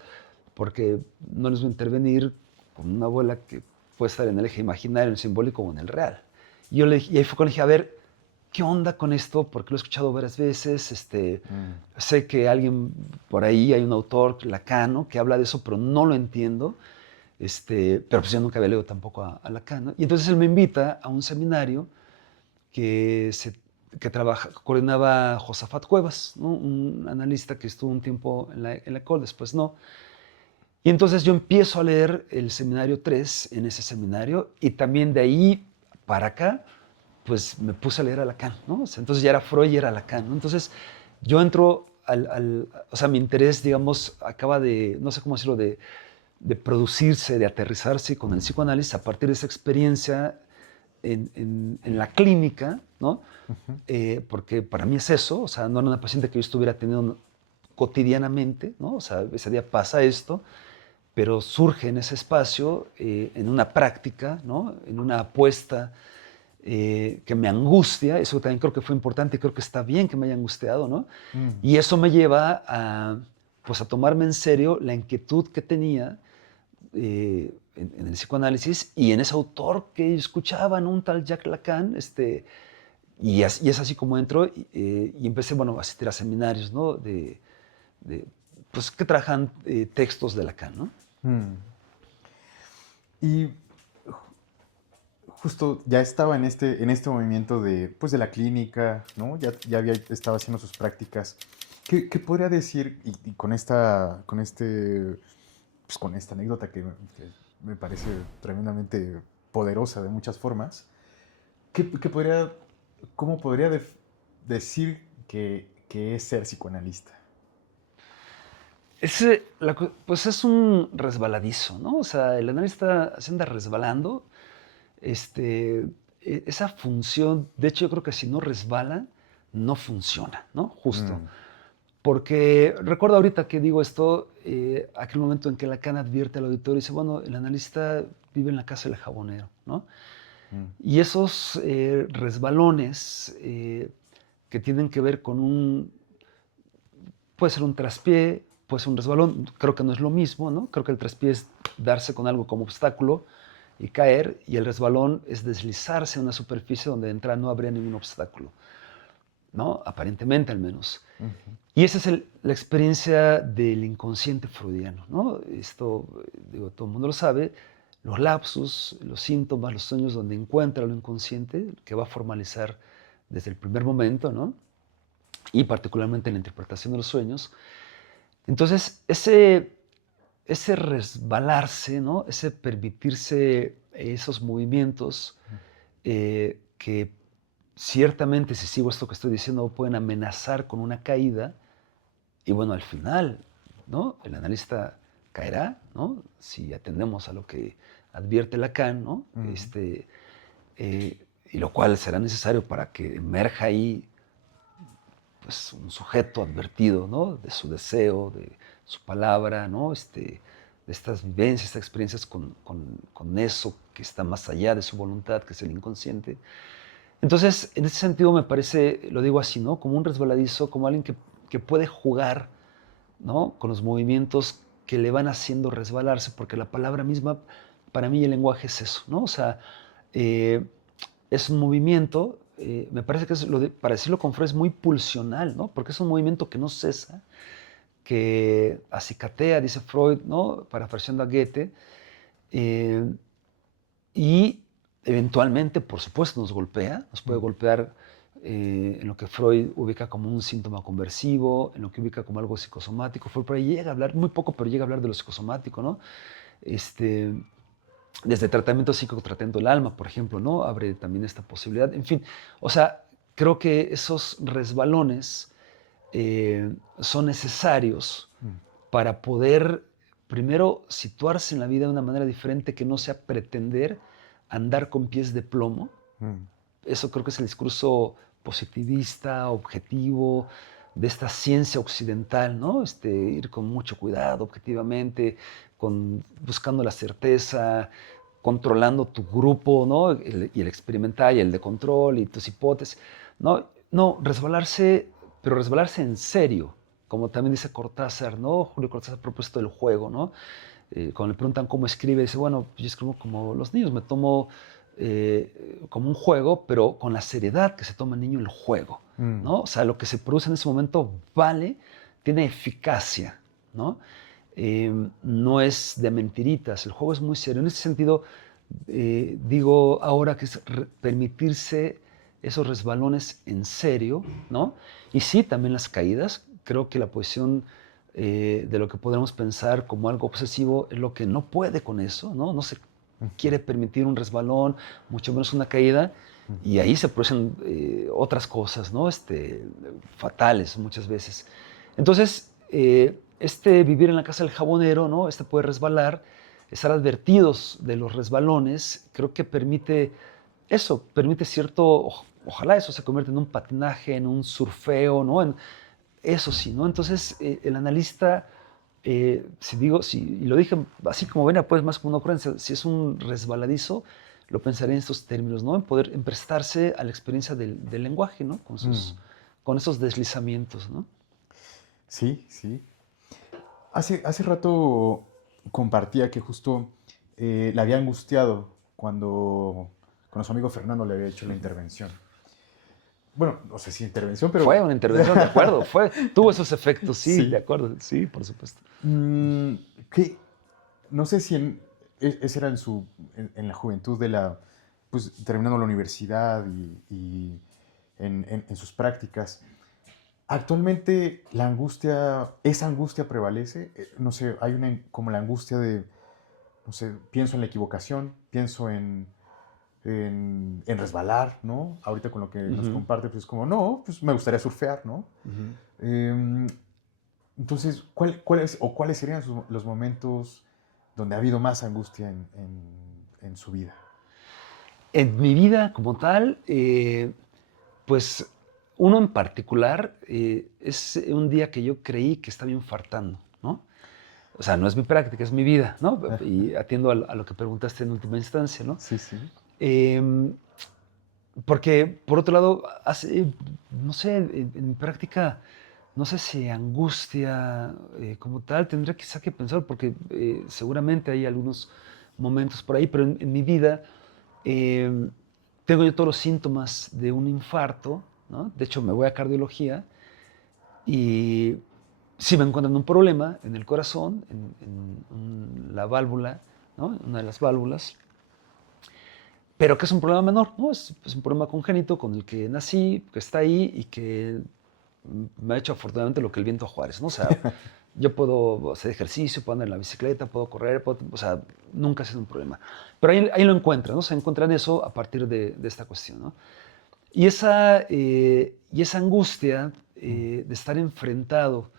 porque no les voy a intervenir con una abuela que puede estar en el eje imaginario, en el simbólico o en el real. Y ahí fue cuando dije, a ver, ¿qué onda con esto? Porque lo he escuchado varias veces. Sé que alguien por ahí, hay un autor, Lacan, que habla de eso, pero no lo entiendo. Pero pues yo nunca había leído tampoco a Lacan, ¿no? Y entonces él me invita a un seminario que se coordinaba Josafat Cuevas, ¿no? Un analista que estuvo un tiempo en la ECOL, después no. Y entonces yo empiezo a leer el seminario 3 en ese seminario, y también de ahí para acá, pues me puse a leer a Lacan, ¿no? O sea, entonces ya era Freud y era Lacan, ¿no? Entonces yo entro o sea, mi interés, digamos, acaba de, no sé cómo decirlo, de producirse, de aterrizarse con el psicoanálisis a partir de esa experiencia en la clínica, ¿no? Ujú. Porque para mí es eso, o sea, no era una paciente que yo estuviera teniendo cotidianamente, ¿no? O sea, ese día pasa esto, pero surge en ese espacio, en una práctica, ¿no? En una apuesta que me angustia, eso también creo que fue importante y creo que está bien que me haya angustiado, ¿no? Mm. Y eso me lleva a, pues a tomarme en serio la inquietud que tenía en el psicoanálisis y en ese autor que escuchaba, ¿no? Un tal Jacques Lacan, y es así como entro y empecé, bueno, a asistir a seminarios, ¿no? De, pues que trabajan textos de Lacan, ¿no? Mm. Y justo ya estaba en este movimiento de, pues, de la clínica, ¿no? Estaba haciendo sus prácticas. ¿Qué podría decir, y con esta anécdota que me parece tremendamente poderosa de muchas formas? ¿Qué podría, cómo podría decir que es ser psicoanalista? Pues es un resbaladizo, ¿no? O sea, el analista se anda resbalando. Este, esa función, de hecho, yo creo que si no resbala, no funciona, ¿no? Justo. Mm. Porque recuerdo ahorita que digo esto, aquel momento en que Lacan advierte al auditorio y dice, bueno, el analista vive en la casa del jabonero, ¿no? Mm. Y esos resbalones que tienen que ver con puede ser un traspié, puede ser un resbalón, creo que no es lo mismo, ¿no? Creo que el traspié es darse con algo como obstáculo y caer, y el resbalón es deslizarse en una superficie donde de entrada no habría ningún obstáculo, ¿no? Aparentemente al menos. Ujú. Y esa es la experiencia del inconsciente freudiano, ¿no? Esto, digo, todo el mundo lo sabe, los lapsus, los síntomas, los sueños donde encuentra lo inconsciente, que va a formalizar desde el primer momento, ¿no? Y particularmente en la interpretación de los sueños. Entonces, ese resbalarse, ¿no? Ese permitirse esos movimientos que ciertamente, si sigo esto que estoy diciendo, pueden amenazar con una caída, y bueno, al final, ¿no? El analista caerá, ¿no? Si atendemos a lo que advierte Lacan, ¿no? Mm. Y lo cual será necesario para que emerja ahí pues, un sujeto advertido, ¿no? De su deseo, de su palabra, ¿no? De estas vivencias, estas experiencias con eso que está más allá de su voluntad, que es el inconsciente. Entonces, en ese sentido me parece, lo digo así, ¿no? Como un resbaladizo, como alguien que puede jugar, ¿no? Con los movimientos que le van haciendo resbalarse, porque la palabra misma, para mí el lenguaje es eso, ¿no? O sea, eh, es un movimiento, me parece que para decirlo con Freud es muy pulsional, ¿no? Porque es un movimiento que no cesa, que acicatea, dice Freud, ¿no? Parafraseando a Goethe, eh, y eventualmente, por supuesto, nos golpea, nos puede Mm. golpear en lo que Freud ubica como un síntoma conversivo, en lo que ubica como algo psicosomático. Freud por ahí llega a hablar, muy poco, pero llega a hablar de lo psicosomático, ¿no? Este, Desde tratamiento psicotratando el alma, por ejemplo, ¿no? Abre también esta posibilidad. En fin, o sea, creo que esos resbalones son necesarios Mm. para poder, primero, situarse en la vida de una manera diferente que no sea pretender andar con pies de plomo. Mm. Eso creo que es el discurso positivista, objetivo, de esta ciencia occidental, ¿no? Ir con mucho cuidado, objetivamente, buscando la certeza, controlando tu grupo, ¿no? Y el experimental y el de control y tus hipótesis, ¿no? No, resbalarse, pero resbalarse en serio, como también dice Cortázar, ¿no? Julio Cortázar a propósito del juego, ¿no? Cuando le preguntan cómo escribe, dice, bueno, yo escribo como los niños, me tomo como un juego, pero con la seriedad que se toma el niño el juego, Mm. ¿no? O sea, lo que se produce en ese momento vale, tiene eficacia, ¿no? No es de mentiritas, el juego es muy serio. En ese sentido, digo ahora que es permitirse esos resbalones en serio, ¿no? Y sí, también las caídas. Creo que la posición de lo que podemos pensar como algo obsesivo es lo que no puede con eso, ¿no? No se quiere permitir un resbalón, mucho menos una caída, y ahí se producen otras cosas, ¿no? Fatales muchas veces. Entonces, vivir en la casa del jabonero, ¿no? Puede resbalar, estar advertidos de los resbalones, creo que permite eso, permite cierto, ojalá eso se convierta en un patinaje, en un surfeo, ¿no? Eso sí, ¿no? Entonces, el analista, y lo dije así como ven, pues más como una ocurrencia, si es un resbaladizo, lo pensaré en estos términos, ¿no? En prestarse a la experiencia del lenguaje, ¿no? Con esos deslizamientos, ¿no? Sí, sí. Hace rato compartía que justo le había angustiado cuando su amigo Fernando le había hecho la intervención. Bueno, no sé si intervención, pero... Fue una intervención, de acuerdo, tuvo esos efectos, sí, de Sí. acuerdo, sí, por supuesto. Que no sé si ese era en la juventud pues terminando la universidad y en sus prácticas. Actualmente esa angustia prevalece. No sé, hay como la angustia de, no sé, pienso en la equivocación, pienso en resbalar, ¿no? Ahorita con lo que nos comparte, pues es como, no, pues me gustaría surfear, ¿no? Em, entonces, ¿cuáles serían los momentos donde ha habido más angustia en su vida? En mi vida como tal, pues uno en particular es un día que yo creí que estaba infartando, ¿no? O sea, no es mi práctica, es mi vida, ¿no? Y atiendo a lo que preguntaste en última instancia, ¿no? Sí, sí. Eh, Porque, por otro lado, no sé, en mi práctica, no sé si angustia como tal, tendría quizá que pensar, porque seguramente hay algunos momentos por ahí, pero en mi vida eh, tengo yo todos los síntomas de un infarto, ¿no? De hecho, me voy a cardiología y si me encuentran un problema en el corazón, en la válvula, ¿no? Una de las válvulas, pero que es un problema menor, ¿no? Es un problema congénito con el que nací, que está ahí y que me ha hecho afortunadamente lo que el viento a Juárez, ¿no? O sea, yo puedo hacer ejercicio, puedo andar en la bicicleta, puedo correr, o sea, nunca ha sido un problema. Pero ahí lo encuentran, ¿no? Se encuentran eso a partir de esta cuestión, ¿no? Y esa angustia de estar enfrentado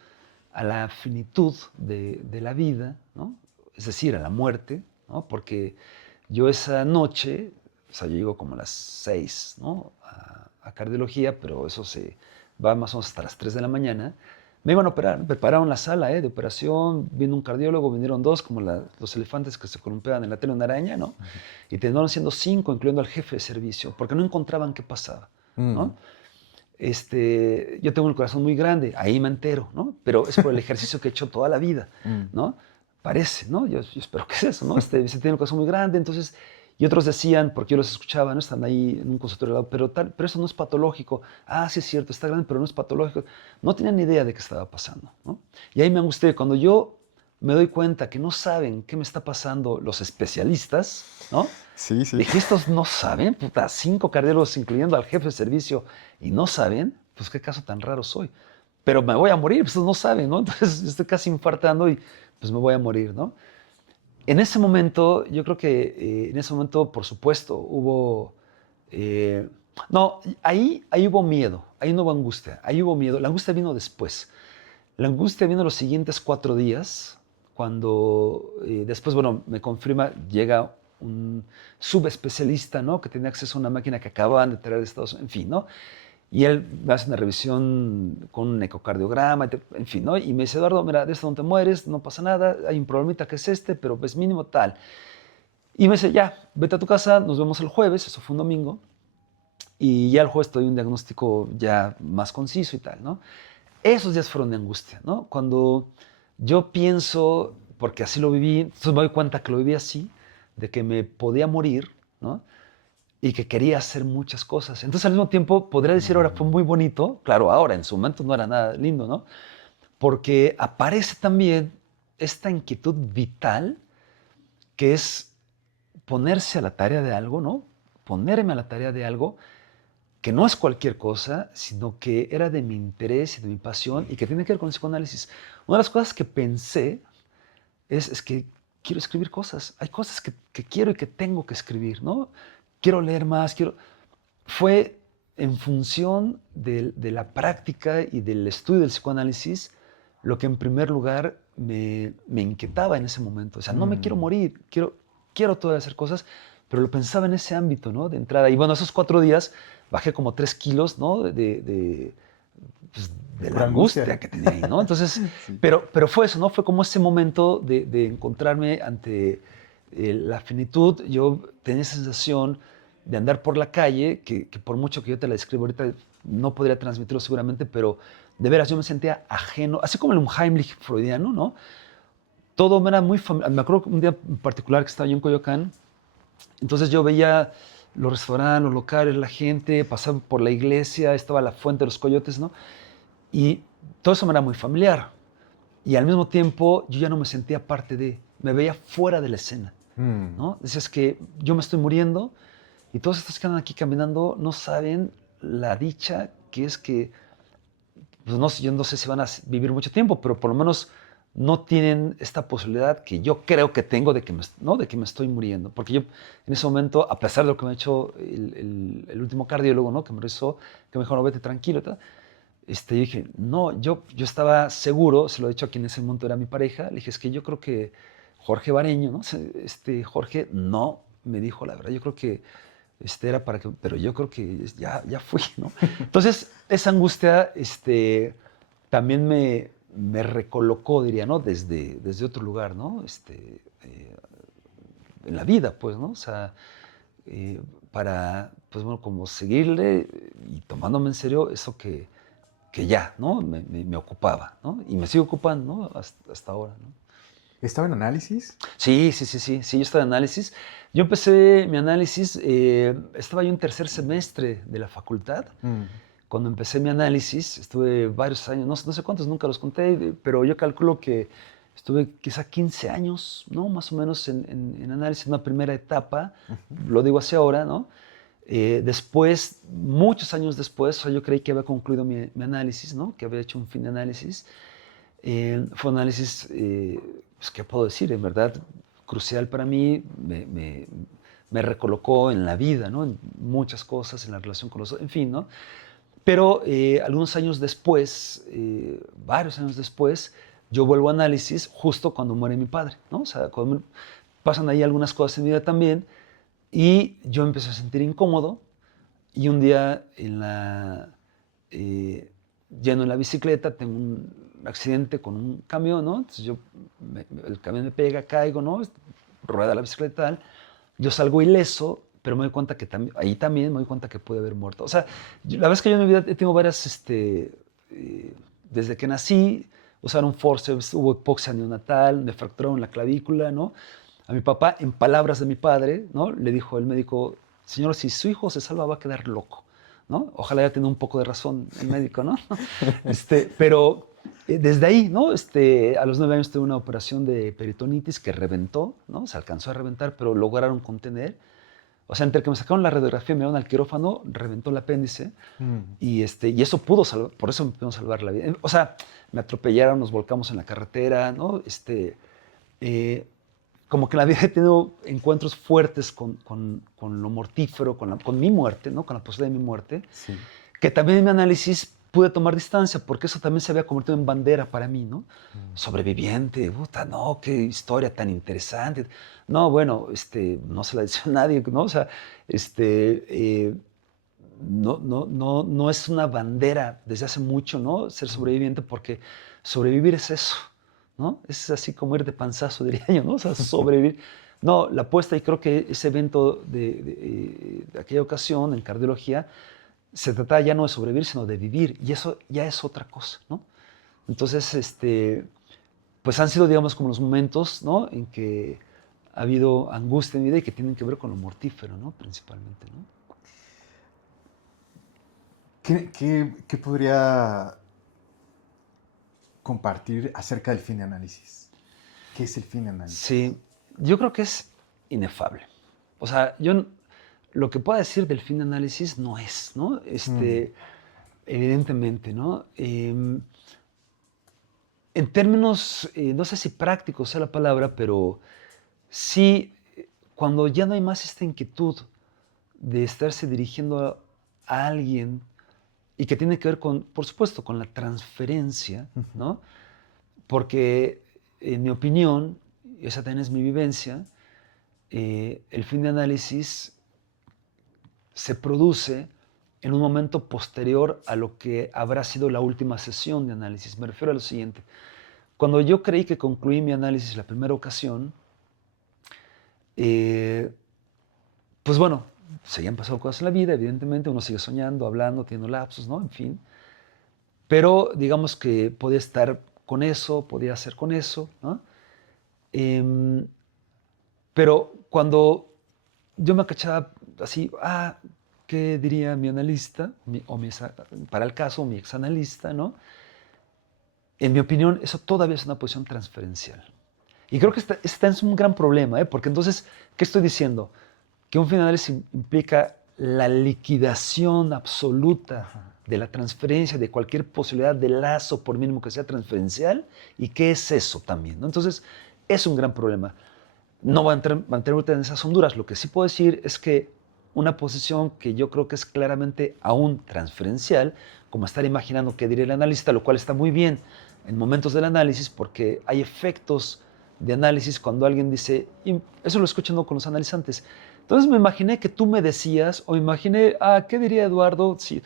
a la finitud de la vida, ¿no? Es decir, a la muerte, ¿no? Porque yo esa noche, o sea, yo llego como a las 6, ¿no? A cardiología, pero eso se va más o menos hasta las 3 de la mañana. Me iban a operar, me prepararon la sala de operación, vino un cardiólogo, vinieron dos, como los elefantes que se columpiaban en la tela de una araña, ¿no? Y terminaron siendo 5, incluyendo al jefe de servicio, porque no encontraban qué pasaba, ¿no? Yo tengo el corazón muy grande, ahí me entero, ¿no? Pero es por el ejercicio que he hecho toda la vida, ¿no? Parece, ¿no? Yo espero que es eso, ¿no? Se tiene el corazón muy grande, entonces, y otros decían, porque yo los escuchaba, ¿no? Están ahí en un consultorio al lado, pero eso no es patológico. Ah, sí es cierto, está grande, pero no es patológico. No tenían ni idea de qué estaba pasando, ¿no? Y ahí me angustié. Cuando yo me doy cuenta que no saben qué me está pasando los especialistas, ¿no? Sí, sí. Dije, estos no saben, puta, 5 cardiólogos, incluyendo al jefe de servicio, y no saben, pues qué caso tan raro soy. Pero me voy a morir, pues no saben, ¿no? Entonces estoy casi infartando y pues me voy a morir, ¿no? En ese momento, yo creo que en ese momento, por supuesto, hubo... no, ahí hubo miedo, ahí no hubo angustia, ahí hubo miedo. La angustia vino después. La angustia vino los siguientes 4 días, cuando después, bueno, me confirma, llega un subespecialista, ¿no? Que tenía acceso a una máquina que acababan de traer de Estados Unidos, en fin, ¿no? Y él me hace una revisión con un ecocardiograma, en fin, ¿no? Y me dice, Eduardo, mira, de esto no te mueres, no pasa nada, hay un problemita que es pero pues mínimo tal. Y me dice, ya, vete a tu casa, nos vemos el jueves, eso fue un domingo, y ya el jueves te doy un diagnóstico ya más conciso y tal, ¿no? Esos días fueron de angustia, ¿no? Cuando yo pienso, porque así lo viví, entonces me doy cuenta que lo viví así, de que me podía morir, ¿no? Y que quería hacer muchas cosas. Entonces al mismo tiempo podría decir ahora fue muy bonito, claro, ahora en su momento no era nada lindo, ¿no? Porque aparece también esta inquietud vital que es ponerse a la tarea de algo, ¿no? Ponerme a la tarea de algo que no es cualquier cosa, sino que era de mi interés y de mi pasión y que tiene que ver con el psicoanálisis. Una de las cosas que pensé es que quiero escribir cosas. Hay cosas que quiero y que tengo que escribir, ¿no? Quiero leer más, quiero... Fue en función de la práctica y del estudio del psicoanálisis lo que en primer lugar me inquietaba en ese momento. O sea, no me quiero morir, quiero todavía hacer cosas, pero lo pensaba en ese ámbito, ¿no? De entrada. Y bueno, esos 4 días bajé como 3 kilos, ¿no? Pues, de la Pura angustia que tenía ahí, ¿no? Entonces, Sí. pero fue eso, ¿no? Fue como ese momento de encontrarme ante la finitud. Yo tenía esa sensación de andar por la calle, que por mucho que yo te la describo ahorita, no podría transmitirlo seguramente, pero de veras yo me sentía ajeno, así como el Heimlich freudiano, ¿no? Todo me era muy familiar. Me acuerdo un día en particular que estaba yo en Coyoacán, entonces yo veía los restaurantes, los locales, la gente, pasaba por la iglesia, estaba la fuente de los coyotes, ¿no? Y todo eso me era muy familiar. Y al mismo tiempo yo ya no me sentía parte me veía fuera de la escena, ¿no? Decías que yo me estoy muriendo y todos estos que andan aquí caminando no saben la dicha que es que, pues no, yo no sé si van a vivir mucho tiempo, pero por lo menos no tienen esta posibilidad que yo creo que tengo de que ¿no? De que me estoy muriendo. Porque yo en ese momento, a pesar de lo que me ha hecho el último cardiólogo, ¿no? Que me rezó, que me dijo, no, vete tranquilo, tal, yo dije, no, yo estaba seguro, se lo he dicho a quien en ese momento era mi pareja, le dije, es que yo creo que Jorge Bareño, ¿no? Jorge no me dijo la verdad, yo creo que era para que, pero yo creo que ya fui, ¿no? Entonces, esa angustia también me recolocó, diría, ¿no? Desde otro lugar, ¿no? En la vida, pues, ¿no? O sea, para, pues bueno, como seguirle y tomándome en serio eso que ya, ¿no? Me ocupaba, ¿no? Y me sigue ocupando, ¿no? Hasta ahora, ¿no? ¿Estaba en análisis? Sí, yo estaba en análisis. Yo empecé mi análisis, estaba yo en tercer semestre de la facultad. Cuando empecé mi análisis, estuve varios años, no sé cuántos, nunca los conté, pero yo calculo que estuve quizá 15 años, ¿no? Más o menos en análisis, en una primera etapa, lo digo así ahora, ¿no? Después, muchos años después, o sea, yo creí que había concluido mi análisis, ¿no? Que había hecho un fin de análisis. Fue un análisis, pues, ¿qué puedo decir? En verdad, crucial para mí, me recolocó en la vida, ¿no? En muchas cosas, en la relación con los otros, en fin, ¿no? Pero algunos años después, varios años después, yo vuelvo a análisis justo cuando muere mi padre, ¿no? O sea, cuando pasan ahí algunas cosas en mi vida también, y yo empecé a sentir incómodo, y un día yendo en la bicicleta, tengo un accidente con un camión, ¿no? Entonces el camión me pega, caigo, ¿no? Rueda la bicicleta, tal. Yo salgo ileso, pero me doy cuenta que ahí también me doy cuenta que puede haber muerto. O sea, la verdad es que yo en mi vida he tenido varias, desde que nací, usaron forceps, hubo hipoxia neonatal, me fracturaron la clavícula, ¿no? A mi papá, en palabras de mi padre, ¿no? Le dijo el médico, señor, si su hijo se salva va a quedar loco, ¿no? Ojalá haya tenido un poco de razón el médico, ¿no? Pero desde ahí, ¿no? A los 9 años tuve una operación de peritonitis que reventó, ¿no? Se alcanzó a reventar, pero lograron contener. O sea, entre que me sacaron la radiografía y me dieron al quirófano, reventó el apéndice. Y eso pudo salvar, por eso me pudieron salvar la vida. O sea, me atropellaron, nos volcamos en la carretera, ¿no? Como que en la vida he tenido encuentros fuertes con lo mortífero, con mi muerte, ¿no? Con la posibilidad de mi muerte, Sí. que también en mi análisis pude tomar distancia, porque eso también se había convertido en bandera para mí, ¿no? Sobreviviente, puta, no, qué historia tan interesante. No, bueno, no se la decía a nadie, ¿no? O sea, no es una bandera desde hace mucho, ¿no? Ser sobreviviente, porque sobrevivir es eso, ¿no? Es así como ir de panzazo, diría yo, ¿no? O sea, sobrevivir. No, la apuesta, y creo que ese evento de aquella ocasión en cardiología, se trataba ya no de sobrevivir, sino de vivir, y eso ya es otra cosa, ¿no? Entonces, pues han sido, digamos, como los momentos, ¿no? En que ha habido angustia en mi vida y que tienen que ver con lo mortífero, ¿no? Principalmente, ¿no? ¿Qué podría compartir acerca del fin de análisis? ¿Qué es el fin de análisis? Sí, yo creo que es inefable. O sea, yo lo que pueda decir del fin de análisis no es, ¿no? Evidentemente, ¿no? En términos, no sé si prácticos sea la palabra, pero sí, cuando ya no hay más esta inquietud de estarse dirigiendo a alguien y que tiene que ver con, por supuesto, con la transferencia, ¿no? Porque, en mi opinión, esa también es mi vivencia, el fin de análisis se produce en un momento posterior a lo que habrá sido la última sesión de análisis. Me refiero a lo siguiente. Cuando yo creí que concluí mi análisis la primera ocasión, pues bueno, seguían pasando cosas en la vida, evidentemente, uno sigue soñando, hablando, teniendo lapsos, ¿no? En fin. Pero digamos que podía estar con eso, podía hacer con eso, ¿no? Pero cuando yo me cachaba así, ¿qué diría mi analista? Para el caso, mi exanalista, ¿no? En mi opinión, eso todavía es una posición transferencial. Y creo que este es un gran problema, ¿eh? Porque entonces, ¿qué estoy diciendo? Que un fin de análisis implica la liquidación absoluta de la transferencia, de cualquier posibilidad de lazo, por mínimo que sea transferencial. ¿Y qué es eso también, ¿no? Entonces, es un gran problema. No voy a entrar ahorita en esas honduras. Lo que sí puedo decir es que una posición que yo creo que es claramente aún transferencial, como estar imaginando qué diría el analista, lo cual está muy bien en momentos del análisis, porque hay efectos de análisis cuando alguien dice, y eso lo escucho con los analizantes. Entonces me imaginé que tú me decías, o me imaginé, ¿qué diría Eduardo? Sí.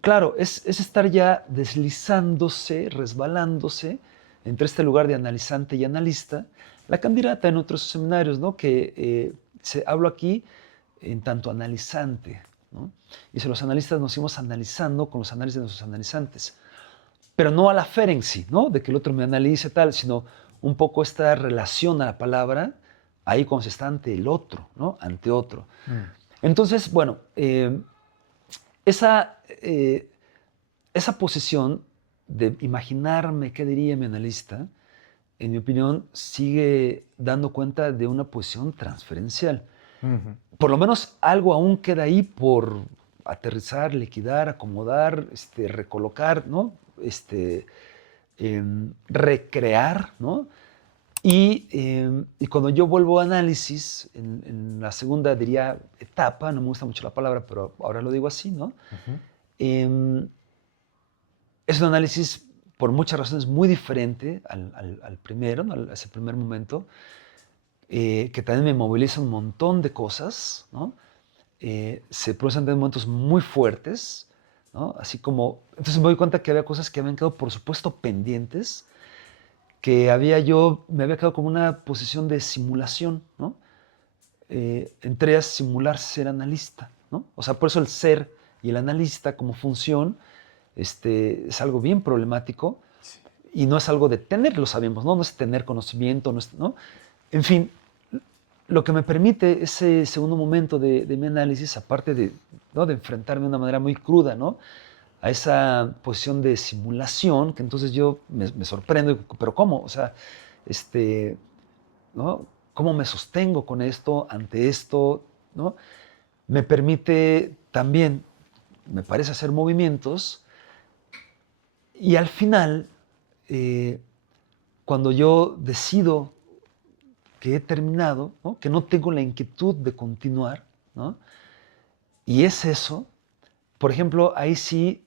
Claro, es estar ya deslizándose, resbalándose entre este lugar de analizante y analista. La candidata en otros seminarios, ¿no? Que hablo aquí en tanto analizante, ¿no? Y si los analistas nos seguimos analizando con los análisis de nuestros analizantes. Pero no a la ferencia, ¿no? De que el otro me analice tal, sino un poco esta relación a la palabra, ahí cuando se está ante el otro, ¿no? Ante otro. Entonces, bueno, esa posición de imaginarme qué diría mi analista, en mi opinión, sigue dando cuenta de una posición transferencial. Por lo menos algo aún queda ahí por aterrizar, liquidar, acomodar, recolocar, ¿no? Recrear, ¿no? Y cuando yo vuelvo a análisis, en la segunda, diría, etapa, no me gusta mucho la palabra, pero ahora lo digo así, ¿no? Es un análisis por muchas razones muy diferente al primero, ¿no? A ese primer momento, que también me moviliza un montón de cosas, ¿no? Se producen también momentos muy fuertes, ¿no? Así como, entonces me doy cuenta que había cosas que habían quedado, por supuesto, pendientes, que me había quedado como una posición de simulación, ¿no? Entre ellas simular ser analista, ¿no? O sea, por eso el ser y el analista como función es algo bien problemático y no es algo de tener, lo sabemos, ¿no? No es tener conocimiento, ¿no? En fin, lo que me permite ese segundo momento de mi análisis, aparte de, ¿no? de enfrentarme de una manera muy cruda, ¿no? A esa posición de simulación, que entonces yo me sorprendo, pero ¿cómo? O sea, ¿no? ¿Cómo me sostengo con esto, ante esto, ¿no? Me permite también, me parece, hacer movimientos y al final, cuando yo decido que he terminado, ¿no? Que no tengo la inquietud de continuar, ¿no? Y es eso, por ejemplo, ahí sí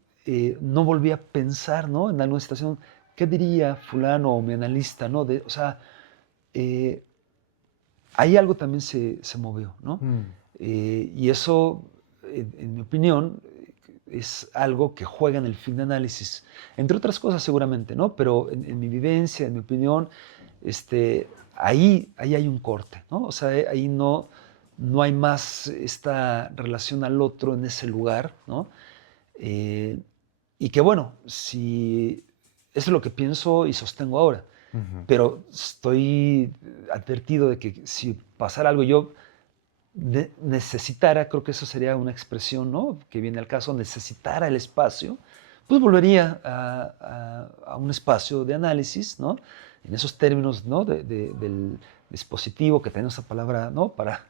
no volví a pensar, ¿no? En alguna situación, ¿qué diría fulano o mi analista, ¿no? O sea, ahí algo también se movió, ¿no? Y eso, en mi opinión, es algo que juega en el fin de análisis, entre otras cosas seguramente, ¿no? Pero en mi vivencia, en mi opinión, ahí hay un corte, ¿no? O sea, ahí no hay más esta relación al otro en ese lugar, ¿no? Y que bueno, si eso es lo que pienso y sostengo ahora, pero estoy advertido de que si pasara algo yo necesitara, creo que eso sería una expresión, ¿no? Que viene al caso, necesitara el espacio, pues volvería a un espacio de análisis, ¿no? En esos términos, ¿no? dispositivo, que tenemos esa palabra, ¿no? Para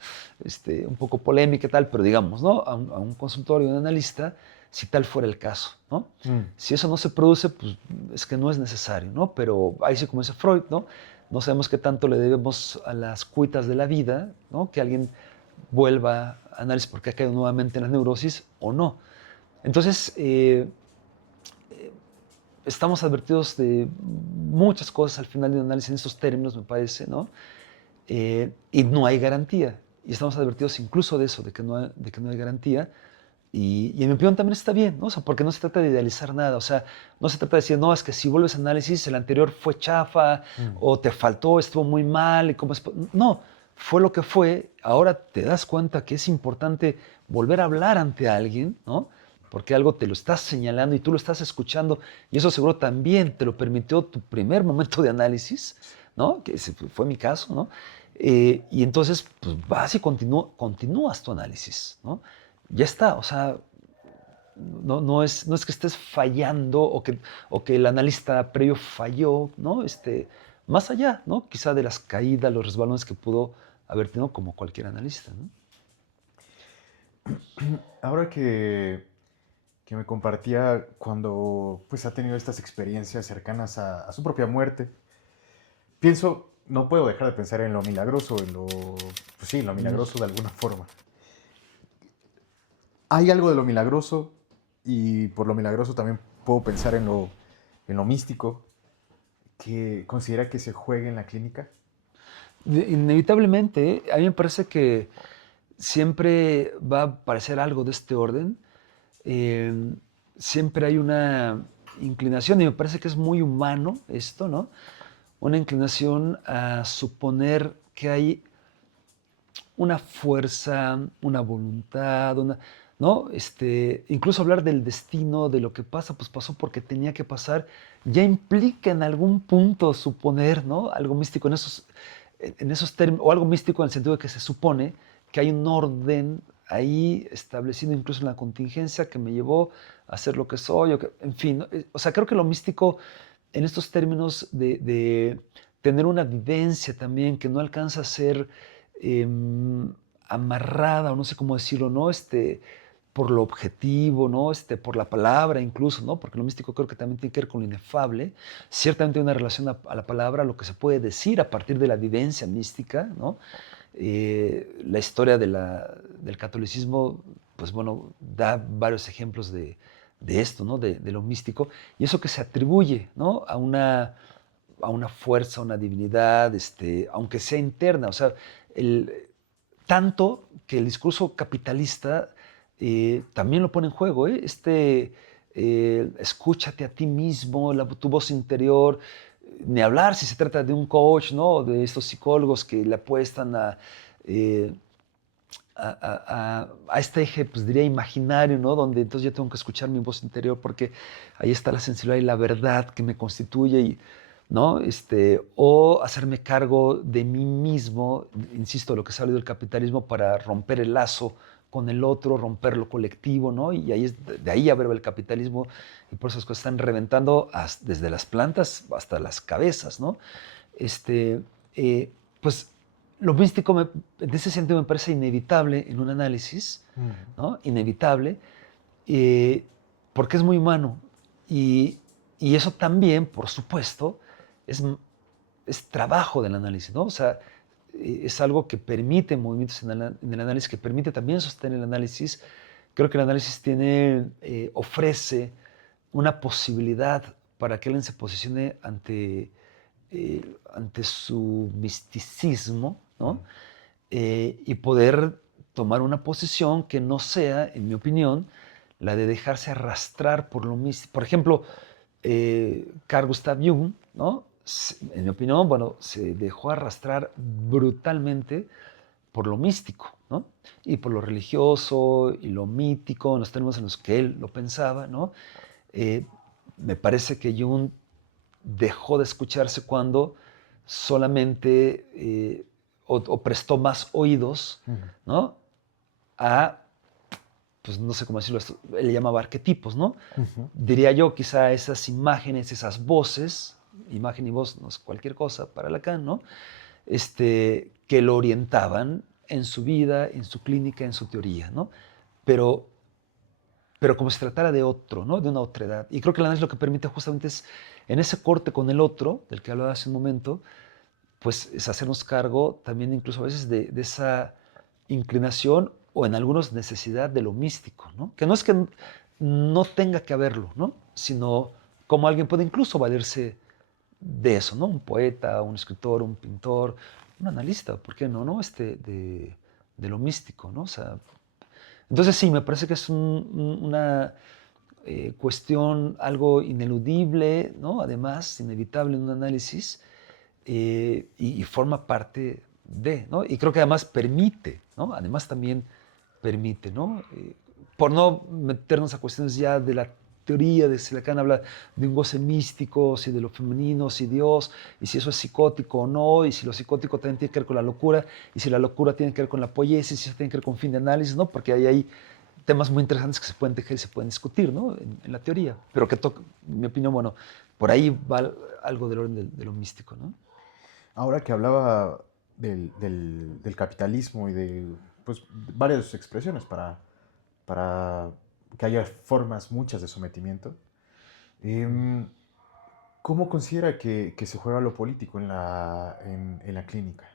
un poco polémica y tal, pero digamos, ¿no? A un consultorio, a un analista, si tal fuera el caso, ¿no? Si eso no se produce, pues es que no es necesario, ¿no? Pero ahí sí, como dice Freud, ¿no? No sabemos qué tanto le debemos a las cuitas de la vida, ¿no? Que alguien vuelva a análisis porque ha caído nuevamente en la neurosis o no. Entonces, estamos advertidos de muchas cosas al final de un análisis en estos términos, me parece, ¿no? Y no hay garantía. Y estamos advertidos incluso de eso, de que no hay garantía. Y en mi opinión también está bien, ¿no? O sea, porque no se trata de idealizar nada. O sea, no se trata de decir, no, es que si vuelves a análisis, el anterior fue chafa, o te faltó, estuvo muy mal, y cómo es. No, fue lo que fue. Ahora te das cuenta que es importante volver a hablar ante alguien, ¿no? Porque algo te lo estás señalando y tú lo estás escuchando, y eso seguro también te lo permitió tu primer momento de análisis, ¿no? Que ese fue mi caso, ¿no? Y entonces, pues vas y continúas tu análisis, ¿no? Ya está, o sea, no es que estés fallando o que el analista previo falló, ¿no? Más allá, ¿no? Quizá de las caídas, los resbalones que pudo haber tenido como cualquier analista, ¿no? Ahora que me compartía cuando pues ha tenido estas experiencias cercanas a su propia muerte, pienso, no puedo dejar de pensar en lo milagroso, pues sí, en lo milagroso de alguna forma. Hay algo de lo milagroso y por lo milagroso también puedo pensar en lo místico que considera que se juegue en la clínica. Inevitablemente, a mí me parece que siempre va a aparecer algo de este orden. Eh, Siempre hay una inclinación, y me parece que es muy humano esto, ¿no? Una inclinación a suponer que hay una fuerza, una voluntad, ¿no? Incluso hablar del destino, de lo que pasa, pues pasó porque tenía que pasar, ya implica en algún punto suponer, ¿no? Algo místico en esos términos, o algo místico en el sentido de que se supone que hay un orden ahí establecido incluso en la contingencia que me llevó a ser lo que soy, en fin, ¿no? O sea, creo que lo místico en estos términos de tener una vivencia también que no alcanza a ser eh, amarrada, o no sé cómo decirlo, ¿no? Por lo objetivo, ¿no? Por la palabra incluso, ¿no? Porque lo místico creo que también tiene que ver con lo inefable. Ciertamente hay una relación a la palabra, a lo que se puede decir a partir de la vivencia mística, ¿no? La historia del catolicismo, pues bueno, da varios ejemplos de esto, ¿no? De lo místico, y eso que se atribuye, ¿no? A una fuerza, a una divinidad, aunque sea interna, o sea, tanto que el discurso capitalista también lo pone en juego, ¿eh? Escúchate a ti mismo, tu voz interior, ni hablar si se trata de un coach, ¿no? De estos psicólogos que le apuestan eh, a este eje, pues diría imaginario, ¿no? Donde entonces yo tengo que escuchar mi voz interior porque ahí está la sensibilidad y la verdad que me constituye, ¿no? O hacerme cargo de mí mismo, insisto, lo que sale del capitalismo para romper el lazo con el otro, romper lo colectivo, ¿no? Y ahí de ahí ya ver el capitalismo y por eso las cosas están reventando desde las plantas hasta las cabezas, ¿no? Pues lo místico en ese sentido me parece inevitable en un análisis, ¿no? Inevitable, eh, porque es muy humano. Y, y eso también, por supuesto, es, es trabajo del análisis, ¿no? O sea, es algo que permite movimientos en el análisis, que permite también sostener el análisis. Creo que el análisis ofrece una posibilidad para que alguien se posicione ante su misticismo, ¿no? Y poder tomar una posición que no sea, en mi opinión, la de dejarse arrastrar por lo místico. Por ejemplo, Carl Gustav Jung, ¿no? En mi opinión, bueno, se dejó arrastrar brutalmente por lo místico, ¿no? Y por lo religioso y lo mítico, en los términos en los que él lo pensaba, ¿no? Eh, Me parece que Jung dejó de escucharse cuando solamente o prestó más oídos, ¿no? A, pues no sé cómo decirlo, él le llamaba arquetipos, ¿no? Diría yo quizá esas imágenes, esas voces, imagen y voz no es cualquier cosa para Lacan, ¿no? que lo orientaban en su vida, en su clínica, en su teoría, ¿no? Pero como si tratara de otro, ¿no? De una otredad. Y creo que el análisis lo que permite justamente es, en ese corte con el otro, del que hablaba hace un momento, pues es hacernos cargo también incluso a veces de esa inclinación o en algunos necesidad de lo místico, ¿no? Que no es que no tenga que haberlo, ¿no? Sino como alguien puede incluso valerse de eso, ¿no? Un poeta, un escritor, un pintor, un analista, ¿por qué no? ¿No? De lo místico, ¿no? O sea, entonces sí, me parece que es una cuestión algo ineludible, ¿no? Además, inevitable en un análisis, y forma parte de, ¿no? Y creo que además permite, ¿no? Además también permite, ¿no? Por no meternos a cuestiones ya de la teoría de si Lacan habla de un goce místico, si de lo femenino, si Dios, y si eso es psicótico o no, y si lo psicótico también tiene que ver con la locura, y si la locura tiene que ver con la poiesis, y si eso tiene que ver con fin de análisis, ¿no? Porque ahí hay temas muy interesantes que se pueden tejer y se pueden discutir, ¿no? En la teoría, pero que toca, en mi opinión, bueno, por ahí va algo del orden de lo místico, ¿no? Ahora que hablaba del capitalismo y de pues, varias expresiones para que haya formas muchas de sometimiento, em, ¿cómo considera que se juega lo político en la clínica?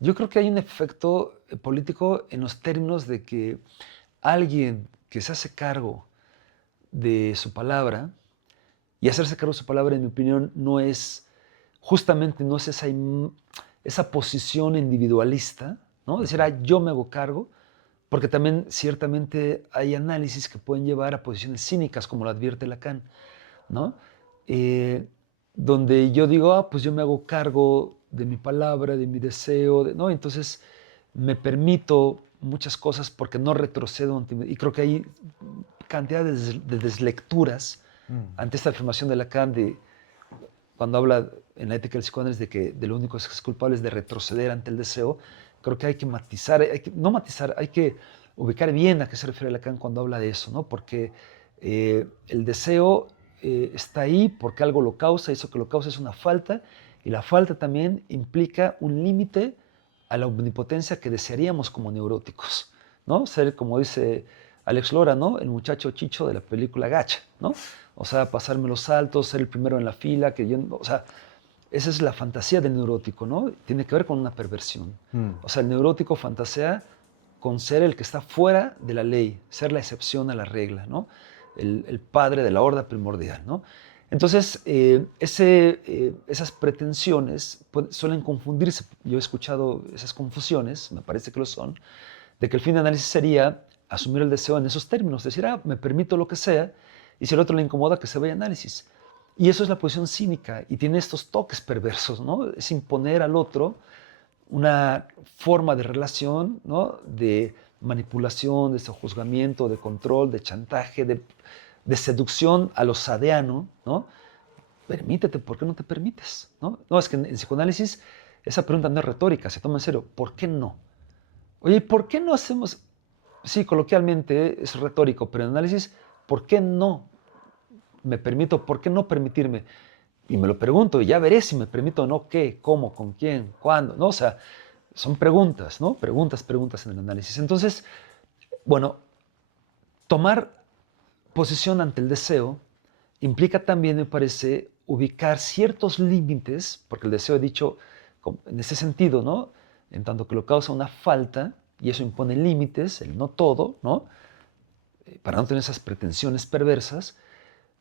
Yo creo que hay un efecto político en los términos de que alguien que se hace cargo de su palabra, y hacerse cargo de su palabra, en mi opinión, no es, justamente no es esa posición individualista, ¿no? Decir, ah, yo me hago cargo, porque también ciertamente hay análisis que pueden llevar a posiciones cínicas, como lo advierte Lacan, ¿no? Eh, donde yo digo, ah, pues yo me hago cargo de mi palabra, de mi deseo, ¿no? Entonces me permito muchas cosas porque no retrocedo. Y creo que hay cantidad de deslecturas Mm. ante esta afirmación de Lacan, cuando habla en la ética del psicoanálisis de que de lo único que es culpable es de retroceder ante el deseo. Creo que hay que matizar, no matizar, hay que ubicar bien a qué se refiere Lacan cuando habla de eso, ¿no? Porque el deseo está ahí porque algo lo causa, y eso que lo causa es una falta, y la falta también implica un límite a la omnipotencia que desearíamos como neuróticos, ¿no? Ser, como dice Alex Lora, ¿no? El muchacho chicho de la película Gacha, ¿no? O sea, pasarme los saltos, ser el primero en la fila, que yo, o sea, esa es la fantasía del neurótico, ¿no? Tiene que ver con una perversión. Mm. O sea, el neurótico fantasea con ser el que está fuera de la ley, ser la excepción a la regla, ¿no? El padre de la horda primordial, ¿no? Entonces, esas pretensiones suelen confundirse. Yo he escuchado esas confusiones, me parece que lo son, de que el fin de análisis sería asumir el deseo en esos términos, decir, ah, me permito lo que sea, y si al otro le incomoda, que se vaya a análisis. Y eso es la posición cínica, y tiene estos toques perversos, ¿no? Es imponer al otro una forma de relación, ¿no? De manipulación, de sojuzgamiento, de control, de chantaje, de seducción a lo sadeano, ¿no? Permítete, ¿por qué no te permites? No, no, es que en psicoanálisis esa pregunta no es retórica, se toma en serio. ¿Por qué no? Oye, ¿por qué no hacemos? Sí, coloquialmente es retórico, pero en análisis, ¿por qué no me permito? ¿Por qué no permitirme? Y me lo pregunto, y ya veré si me permito o no, qué, cómo, con quién, cuándo, ¿no? O sea, son preguntas, ¿no? Preguntas en el análisis. Entonces, bueno, tomar posición ante el deseo implica también, me parece, ubicar ciertos límites, porque el deseo, he dicho, en ese sentido, ¿no? En tanto que lo causa una falta, y eso impone límites, el no todo, ¿no? Para no tener esas pretensiones perversas,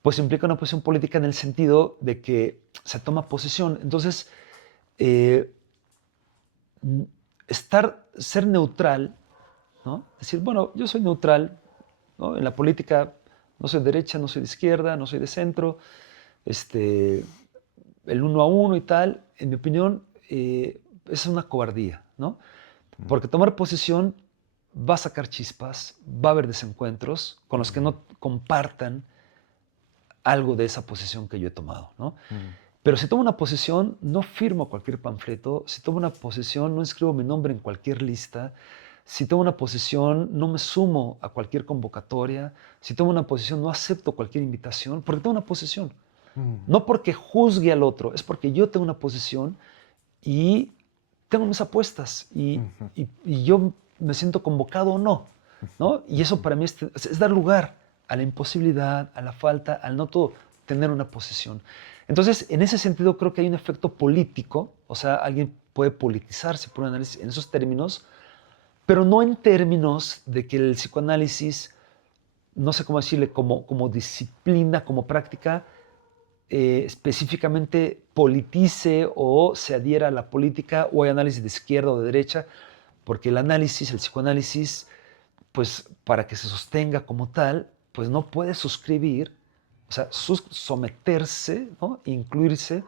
pues implica una posición política en el sentido de que se toma posesión. Entonces, eh, ser neutral, ¿no? Decir, bueno, yo soy neutral, ¿no? En la política no soy de derecha, no soy de izquierda, no soy de centro, el uno a uno y tal, en mi opinión, es una cobardía, ¿no? Porque tomar posición va a sacar chispas, va a haber desencuentros con los que no compartan algo de esa posición que yo he tomado, ¿no? Pero si tomo una posición, no firmo cualquier panfleto. Si tomo una posición, no inscribo mi nombre en cualquier lista. Si tomo una posición, no me sumo a cualquier convocatoria. Si tomo una posición, no acepto cualquier invitación, porque tengo una posición. No porque juzgue al otro, es porque yo tengo una posición y tengo mis apuestas Ujú. y yo me siento convocado o no, ¿no? Y eso para mí es dar lugar a la imposibilidad, a la falta, al no todo, tener una posición. Entonces, en ese sentido, creo que hay un efecto político, o sea, alguien puede politizarse por un análisis en esos términos, pero no en términos de que el psicoanálisis, no sé cómo decirle, como disciplina, como práctica, específicamente politice o se adhiera a la política o hay análisis de izquierda o de derecha, porque el análisis, el psicoanálisis, pues para que se sostenga como tal, pues no puede suscribir, o sea, someterse, ¿no? Incluirse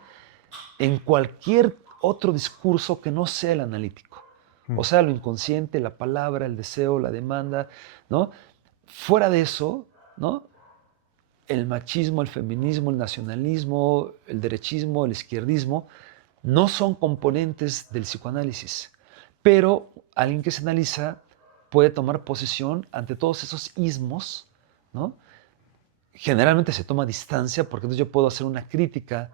en cualquier otro discurso que no sea el analítico. O Mm. sea, lo inconsciente, la palabra, el deseo, la demanda, ¿no? Fuera de eso, ¿no? El machismo, el feminismo, el nacionalismo, el derechismo, el izquierdismo, no son componentes del psicoanálisis. Pero alguien que se analiza puede tomar posición ante todos esos ismos, ¿no? Generalmente se toma distancia porque entonces yo puedo hacer una crítica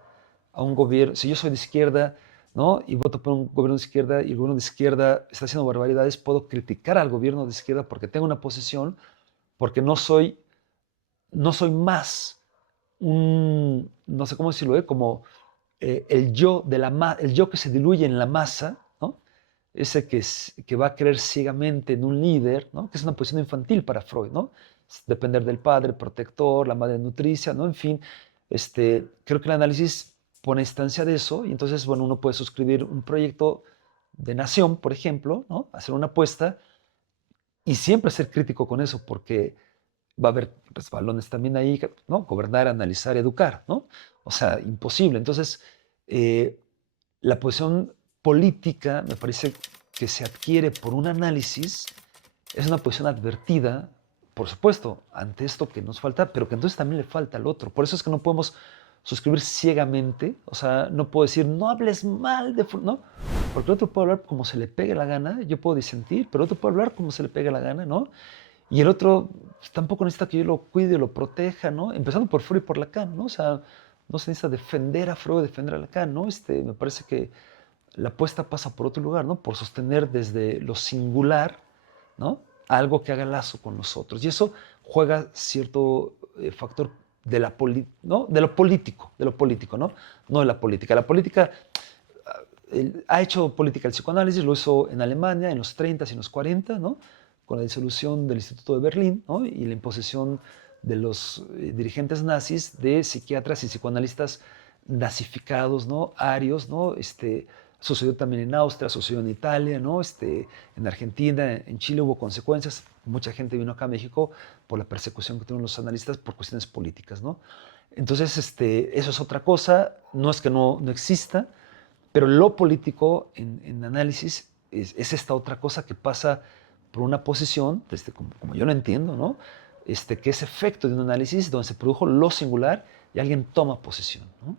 a un gobierno. Si yo soy de izquierda, ¿no? Y voto por un gobierno de izquierda y el gobierno de izquierda está haciendo barbaridades, puedo criticar al gobierno de izquierda porque tengo una posición, porque no soy más no sé cómo decirlo, como el yo el yo que se diluye en la masa, ¿no? Ese que va a creer ciegamente en un líder, ¿no? Que es una posición infantil para Freud, ¿no? Depender del padre protector, la madre nutricia, ¿no? En fin, creo que el análisis pone instancia de eso y entonces, bueno, uno puede suscribir un proyecto de nación, por ejemplo, ¿no? Hacer una apuesta y siempre ser crítico con eso, porque va a haber resbalones también ahí, ¿no? Gobernar, analizar, educar, ¿no? O sea, imposible. Entonces, eh, la posición política me parece que se adquiere por un análisis, es una posición advertida, por supuesto, ante esto que nos falta, pero que entonces también le falta al otro. Por eso es que no podemos suscribir ciegamente, o sea, no puedo decir, no hables mal de, ¿no? Porque el otro puede hablar como se le pegue la gana, yo puedo disentir, pero el otro puede hablar como se le pegue la gana, ¿no? Y el otro pues, tampoco necesita que yo lo cuide, lo proteja, ¿no? Empezando por Freud y por Lacan, ¿no? O sea, no se necesita defender a Freud, defender a Lacan, ¿no? Me parece que la apuesta pasa por otro lugar, ¿no? Por sostener desde lo singular, ¿no? Algo que haga lazo con los otros. Y eso juega cierto factor ¿no? De lo político, ¿no? No de la política. La política ha hecho política el psicoanálisis, lo hizo en Alemania en los 30 y en los 40, ¿no? Con la disolución del Instituto de Berlín, ¿no? Y la imposición de los dirigentes nazis de psiquiatras y psicoanalistas nazificados, ¿no? Arios, ¿no? Sucedió también en Austria, sucedió en Italia, ¿no? En Argentina, en Chile hubo consecuencias. Mucha gente vino acá a México por la persecución que tuvieron los analistas por cuestiones políticas, ¿no? Entonces, eso es otra cosa. No es que no exista, pero lo político en análisis es esta otra cosa que pasa por una posición, como yo lo entiendo, ¿no? Que es efecto de un análisis donde se produjo lo singular y alguien toma posición, ¿no?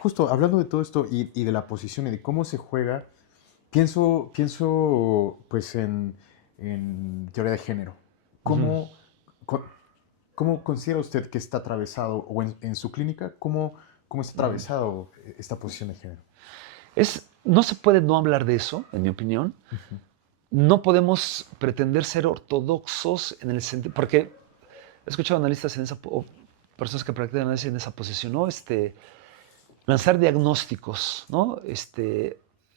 Justo hablando de todo esto y de la posición y de cómo se juega, pienso pues en teoría de género. Ujú. ¿Cómo, co- cómo considera usted que está atravesado, o en su clínica, cómo está atravesado esta posición de género? No se puede no hablar de eso, en mi opinión. Ujú. No podemos pretender ser ortodoxos en el sentido, porque he escuchado analistas o personas que practican análisis en esa posición, ¿no? Lanzar diagnósticos, ¿no?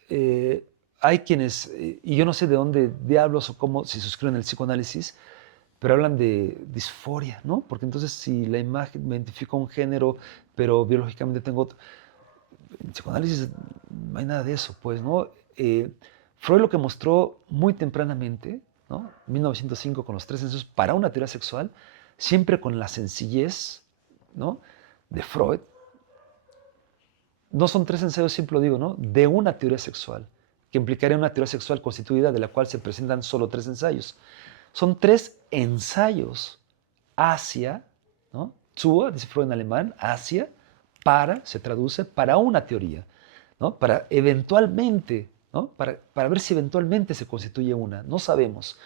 Eh, hay quienes, y yo no sé de dónde diablos o cómo, si suscriben el psicoanálisis, pero hablan de disforia, ¿no? Porque entonces si la imagen me identifica un género, pero biológicamente tengo otro, en psicoanálisis no hay nada de eso, pues, ¿no? Freud lo que mostró muy tempranamente, ¿no? 1905 con los 3 ensayos para una teoría sexual, siempre con la sencillez, ¿no? De Freud, no son 3 ensayos, siempre lo digo, ¿no? De una teoría sexual, que implicaría una teoría sexual constituida de la cual se presentan solo 3 ensayos. Son 3 ensayos hacia, ¿no? Zur, dice Freud en alemán, hacia, se traduce, para una teoría, ¿no? Para eventualmente, ¿no? Para ver si eventualmente se constituye una, no sabemos.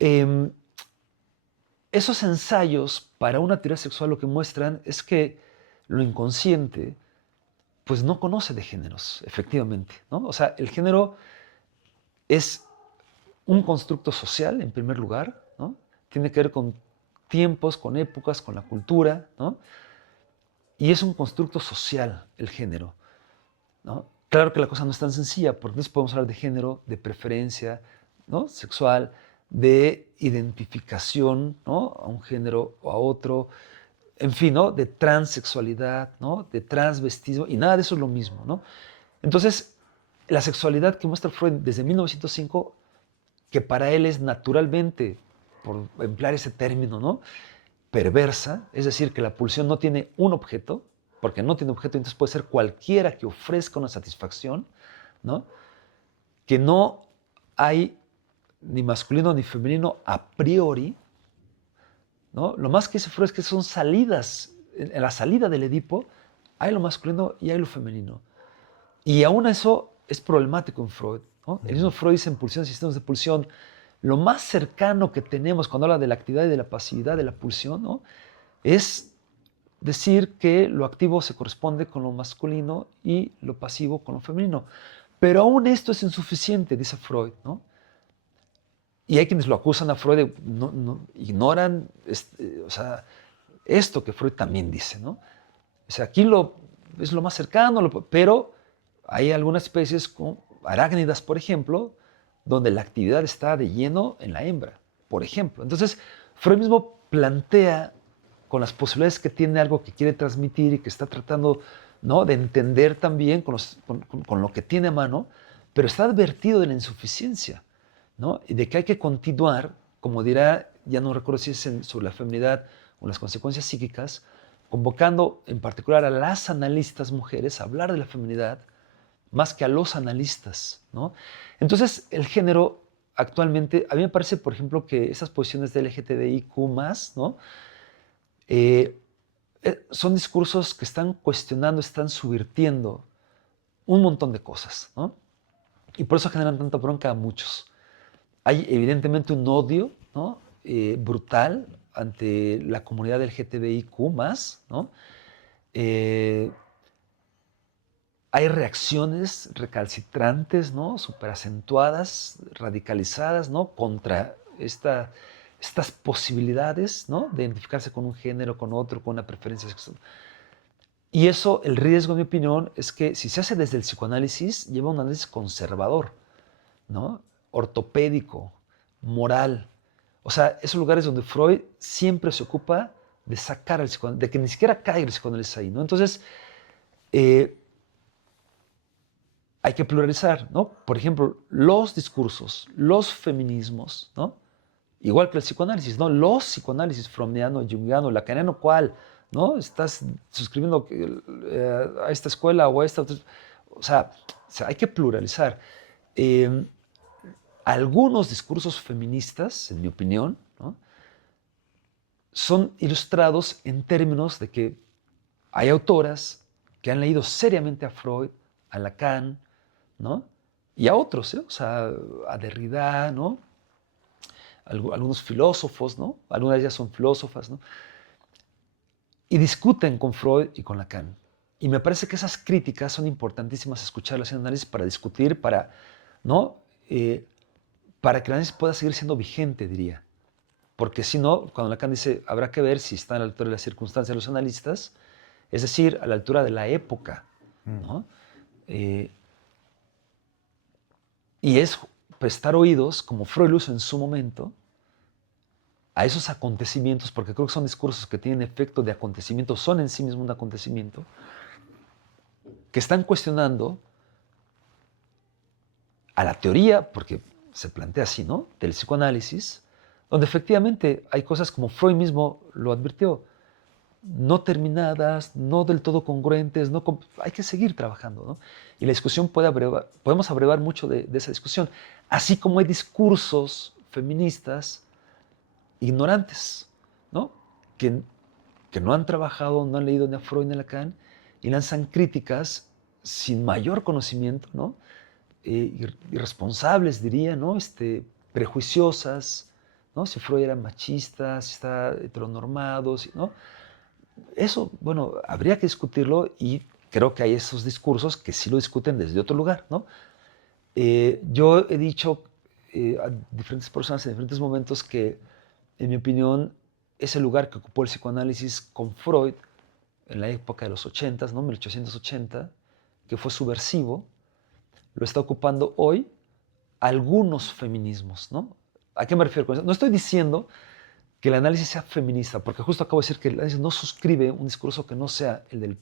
Eh, Esos ensayos para una teoría sexual lo que muestran es que lo inconsciente pues no conoce de géneros, efectivamente, ¿no? O sea, el género es un constructo social, en primer lugar, ¿no? Tiene que ver con tiempos, con épocas, con la cultura, ¿no? Y es un constructo social el género, ¿no? Claro que la cosa no es tan sencilla, porque entonces podemos hablar de género, de preferencia, ¿no? Sexual, de identificación, ¿no? A un género o a otro, en fin, ¿no? De transexualidad, ¿no? De transvestismo, y nada de eso es lo mismo, ¿no? Entonces, la sexualidad que muestra Freud desde 1905, que para él es naturalmente, por emplear ese término, ¿no? Perversa, es decir, que la pulsión no tiene un objeto, porque no tiene objeto, entonces puede ser cualquiera que ofrezca una satisfacción, ¿no? Que no hay ni masculino ni femenino a priori, ¿no? Lo más que dice Freud es que son salidas, en la salida del Edipo hay lo masculino y hay lo femenino. Y aún eso es problemático en Freud, ¿no? El mismo Freud dice en Pulsión, Sistemas de Pulsión, lo más cercano que tenemos cuando habla de la actividad y de la pasividad de la pulsión, ¿no? Es decir que lo activo se corresponde con lo masculino y lo pasivo con lo femenino. Pero aún esto es insuficiente, dice Freud, ¿no? Y hay quienes lo acusan a Freud de ignoran o sea, esto que Freud también dice, ¿no? O sea, aquí es lo más cercano, pero hay algunas especies como arácnidas, por ejemplo, donde la actividad está de lleno en la hembra, por ejemplo. Entonces, Freud mismo plantea con las posibilidades que tiene algo que quiere transmitir y que está tratando, ¿no?, de entender también con lo que tiene a mano, pero está advertido de la insuficiencia, ¿no? Y de que hay que continuar, como dirá, ya no recuerdo si es sobre la feminidad o las consecuencias psíquicas, convocando en particular a las analistas mujeres a hablar de la feminidad más que a los analistas, ¿no? Entonces, el género actualmente, a mí me parece, por ejemplo, que esas posiciones de LGTBIQ+, ¿no? Eh, son discursos que están cuestionando, están subvirtiendo un montón de cosas, ¿no? Y por eso generan tanta bronca a muchos. Hay evidentemente un odio, ¿no?, brutal ante la comunidad LGTBIQ+, ¿no? Hay reacciones recalcitrantes, ¿no?, súper acentuadas, radicalizadas, ¿no?, contra estas posibilidades, ¿no?, de identificarse con un género, con otro, con una preferencia sexual. Y eso, el riesgo, en mi opinión, es que si se hace desde el psicoanálisis, lleva un análisis conservador, ¿no?, ortopédico, moral. O sea, esos lugares donde Freud siempre se ocupa de sacar al psicoanálisis, de que ni siquiera caiga el psicoanálisis ahí, ¿no? Entonces, hay que pluralizar, ¿no? Por ejemplo, los discursos, los feminismos, ¿no? Igual que el psicoanálisis, ¿no? Los psicoanálisis freudiano, jungiano, lacaniano, ¿cuál? ¿No? Estás suscribiendo a esta escuela o a esta otra. O sea, hay que pluralizar. Algunos discursos feministas, en mi opinión, ¿no?, son ilustrados en términos de que hay autoras que han leído seriamente a Freud, a Lacan, ¿no?, y a otros, o sea, a Derrida, ¿no?, algunos filósofos, ¿no?, algunas de ellas son filósofas, ¿no?, y discuten con Freud y con Lacan. Y me parece que esas críticas son importantísimas escucharlas en análisis para discutir, ¿no?, para que el análisis pueda seguir siendo vigente, diría. Porque si no, cuando Lacan dice, habrá que ver si están a la altura de las circunstancias los analistas, es decir, a la altura de la época, ¿no? Y es prestar oídos, como Freud lo hizo en su momento, a esos acontecimientos, porque creo que son discursos que tienen efecto de acontecimiento, son en sí mismos un acontecimiento, que están cuestionando a la teoría, porque se plantea así, ¿no?, del psicoanálisis, donde efectivamente hay cosas como Freud mismo lo advirtió, no terminadas, no del todo congruentes, hay que seguir trabajando, ¿no? Y la discusión podemos abrevar mucho de esa discusión, así como hay discursos feministas ignorantes, ¿no?, que no han trabajado, no han leído ni a Freud ni a Lacan y lanzan críticas sin mayor conocimiento, ¿no?, irresponsables, diría, ¿no?, prejuiciosas, ¿no?, si Freud era machista, si está heteronormado, ¿no? Eso, bueno, habría que discutirlo y creo que hay esos discursos que sí lo discuten desde otro lugar, ¿no? Yo he dicho a diferentes personas en diferentes momentos que, en mi opinión, ese lugar que ocupó el psicoanálisis con Freud en la época de los 80, ¿no? 1880, que fue subversivo, lo está ocupando hoy algunos feminismos, ¿no? ¿A qué me refiero con eso? No estoy diciendo que el análisis sea feminista, porque justo acabo de decir que el análisis no suscribe un discurso que no sea el del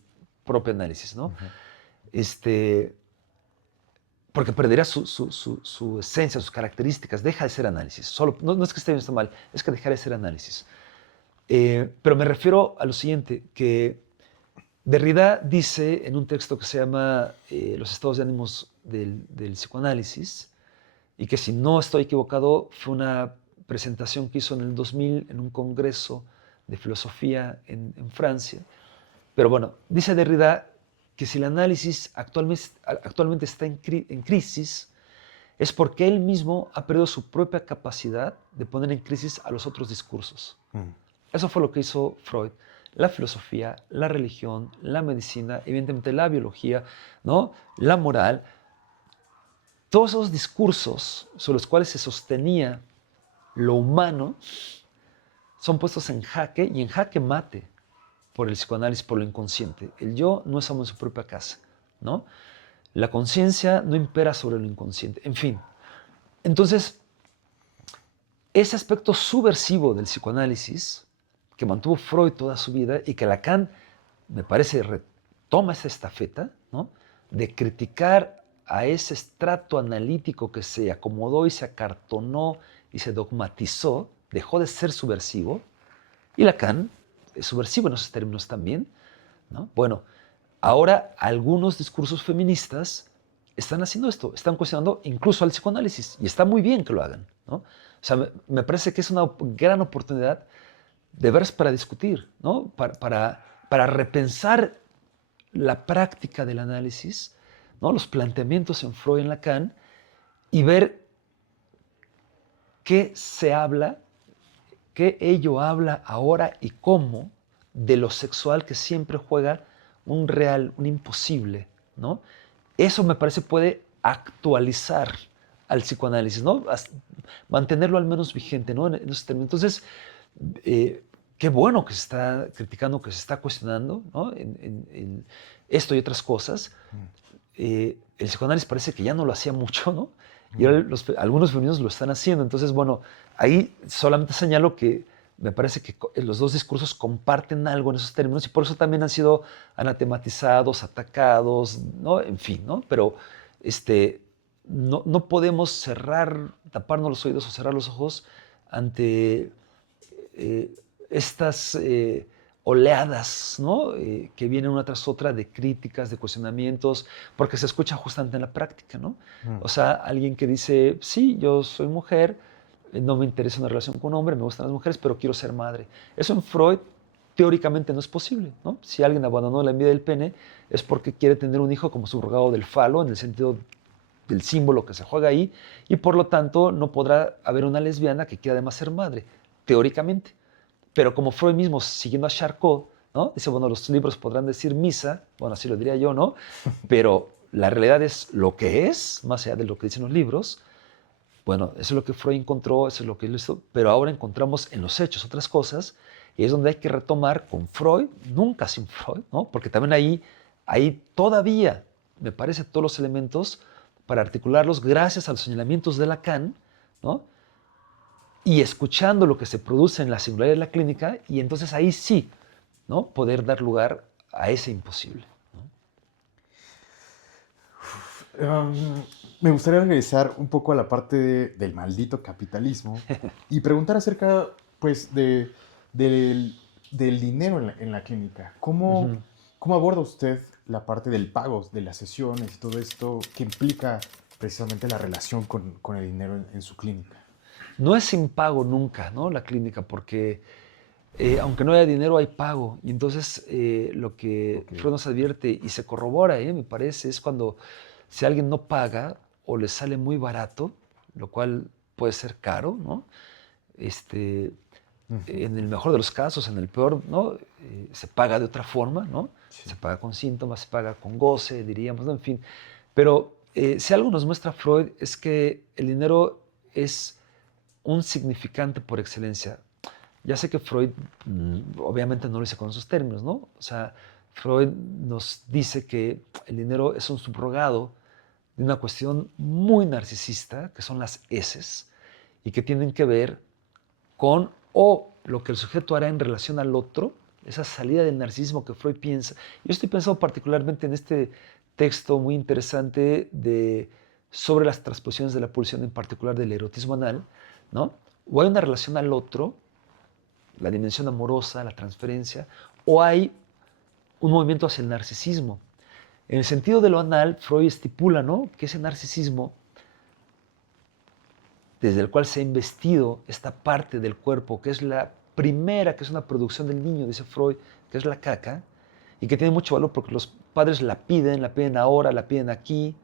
propio análisis, ¿no? Porque perderá su esencia, sus características, deja de ser análisis. Solo, no es que esté bien o esté mal, es que dejará de ser análisis. Pero me refiero a lo siguiente, que Derrida dice en un texto que se llama Los estados de ánimos del psicoanálisis, y que si no estoy equivocado fue una presentación que hizo en el 2000 en un congreso de filosofía en Francia. Pero bueno, dice Derrida que si el análisis actualmente está en crisis, es porque él mismo ha perdido su propia capacidad de poner en crisis a los otros discursos. Eso fue lo que hizo Freud. La filosofía, la religión, la medicina, evidentemente la biología, ¿no? La moral. Todos esos discursos sobre los cuales se sostenía lo humano son puestos en jaque y en jaque mate por el psicoanálisis, por lo inconsciente. El yo no es amo en su propia casa, ¿no? La conciencia no impera sobre lo inconsciente. En fin, entonces, ese aspecto subversivo del psicoanálisis que mantuvo Freud toda su vida y que Lacan, me parece, retoma esa estafeta, ¿no? De criticar a ese estrato analítico que se acomodó y se acartonó y se dogmatizó, dejó de ser subversivo, y Lacan es subversivo en esos términos también, ¿no? Bueno, ahora algunos discursos feministas están haciendo esto, están cuestionando incluso al psicoanálisis, y está muy bien que lo hagan, ¿no? O sea, me parece que es una gran oportunidad de veras para discutir, ¿no? Para repensar la práctica del análisis, ¿no? Los planteamientos en Freud y en Lacan, y ver qué se habla, qué ello habla ahora y cómo de lo sexual que siempre juega un real, un imposible, ¿no? Eso me parece puede actualizar al psicoanálisis, ¿no? Mantenerlo al menos vigente, ¿no? En esos términos. Entonces, qué bueno que se está criticando, que se está cuestionando, ¿no? En esto y otras cosas. El psicoanálisis parece que ya no lo hacía mucho, ¿no? Y ahora algunos femeninos lo están haciendo. Entonces, bueno, ahí solamente señalo que me parece que los dos discursos comparten algo en esos términos y por eso también han sido anatematizados, atacados, ¿no? En fin, ¿no? Pero no podemos taparnos los oídos o cerrar los ojos ante estas oleadas, ¿no? Que vienen una tras otra de críticas, de cuestionamientos, porque se escucha justamente en la práctica, ¿no? O sea, alguien que dice, sí, yo soy mujer, no me interesa una relación con un hombre, me gustan las mujeres, pero quiero ser madre. Eso en Freud teóricamente no es posible, ¿no? Si alguien abandonó la envidia del pene es porque quiere tener un hijo como subrogado del falo, en el sentido del símbolo que se juega ahí, y por lo tanto no podrá haber una lesbiana que quiera además ser madre, teóricamente. Pero como Freud mismo, siguiendo a Charcot, ¿no? Dice, bueno, los libros podrán decir misa, bueno, así lo diría yo, ¿no? Pero la realidad es lo que es, más allá de lo que dicen los libros. Bueno, eso es lo que Freud encontró, eso es lo que él hizo, pero ahora encontramos en los hechos otras cosas, y es donde hay que retomar con Freud, nunca sin Freud, ¿no? Porque también ahí todavía, me parece, todos los elementos para articularlos gracias a los señalamientos de Lacan, ¿no? Y escuchando lo que se produce en la singularidad de la clínica, y entonces ahí sí, ¿no? Poder dar lugar a ese imposible, ¿no? Me gustaría regresar un poco a la parte del maldito capitalismo y preguntar acerca, pues, del dinero en la clínica. ¿Cómo aborda usted la parte del pago de las sesiones y todo esto que implica precisamente la relación con el dinero en su clínica? No es sin pago nunca, ¿no? La clínica, porque aunque no haya dinero, hay pago. Y entonces lo que Freud nos advierte y se corrobora, me parece, es cuando si alguien no paga o le sale muy barato, lo cual puede ser caro, ¿no? En el mejor de los casos, en el peor, ¿no? se paga de otra forma, ¿no? Sí. Se paga con síntomas, se paga con goce, diríamos, ¿no? En fin. Pero si algo nos muestra Freud es que el dinero es un significante por excelencia. Ya sé que Freud obviamente no lo dice con esos términos, ¿no? O sea, Freud nos dice que el dinero es un subrogado de una cuestión muy narcisista, que son las heces, y que tienen que ver con o lo que el sujeto hará en relación al otro, esa salida del narcisismo que Freud piensa. Yo estoy pensando particularmente en este texto muy interesante sobre las transposiciones de la pulsión, en particular del erotismo anal, ¿no? O hay una relación al otro, la dimensión amorosa, la transferencia, o hay un movimiento hacia el narcisismo. En el sentido de lo anal, Freud estipula, ¿no?, que ese narcisismo, desde el cual se ha investido esta parte del cuerpo, que es la primera, que es una producción del niño, dice Freud, que es la caca, y que tiene mucho valor porque los padres la piden ahora, la piden aquí,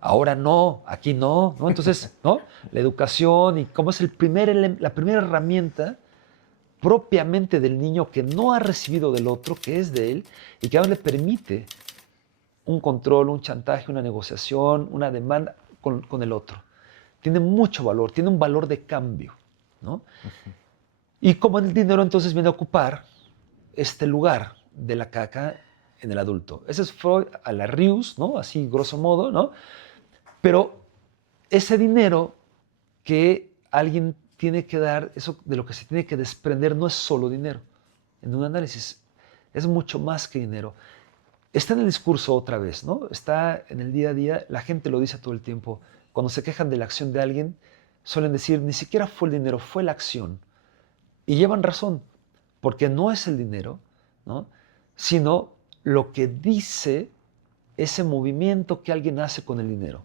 ahora no, aquí no, ¿no? Entonces, ¿no? La educación y cómo es la primera herramienta propiamente del niño que no ha recibido del otro, que es de él, y que ahora le permite un control, un chantaje, una negociación, una demanda con el otro. Tiene mucho valor, tiene un valor de cambio, ¿no? Y como el dinero entonces viene a ocupar este lugar de la caca en el adulto. Ese es Freud a la Rius, ¿no? Así grosso modo, ¿no? Pero ese dinero que alguien tiene que dar, eso de lo que se tiene que desprender, no es solo dinero. En un análisis es mucho más que dinero. Está en el discurso otra vez, ¿no? Está en el día a día, la gente lo dice todo el tiempo. Cuando se quejan de la acción de alguien, suelen decir, ni siquiera fue el dinero, fue la acción. Y llevan razón, porque no es el dinero, ¿no?, sino lo que dice ese movimiento que alguien hace con el dinero.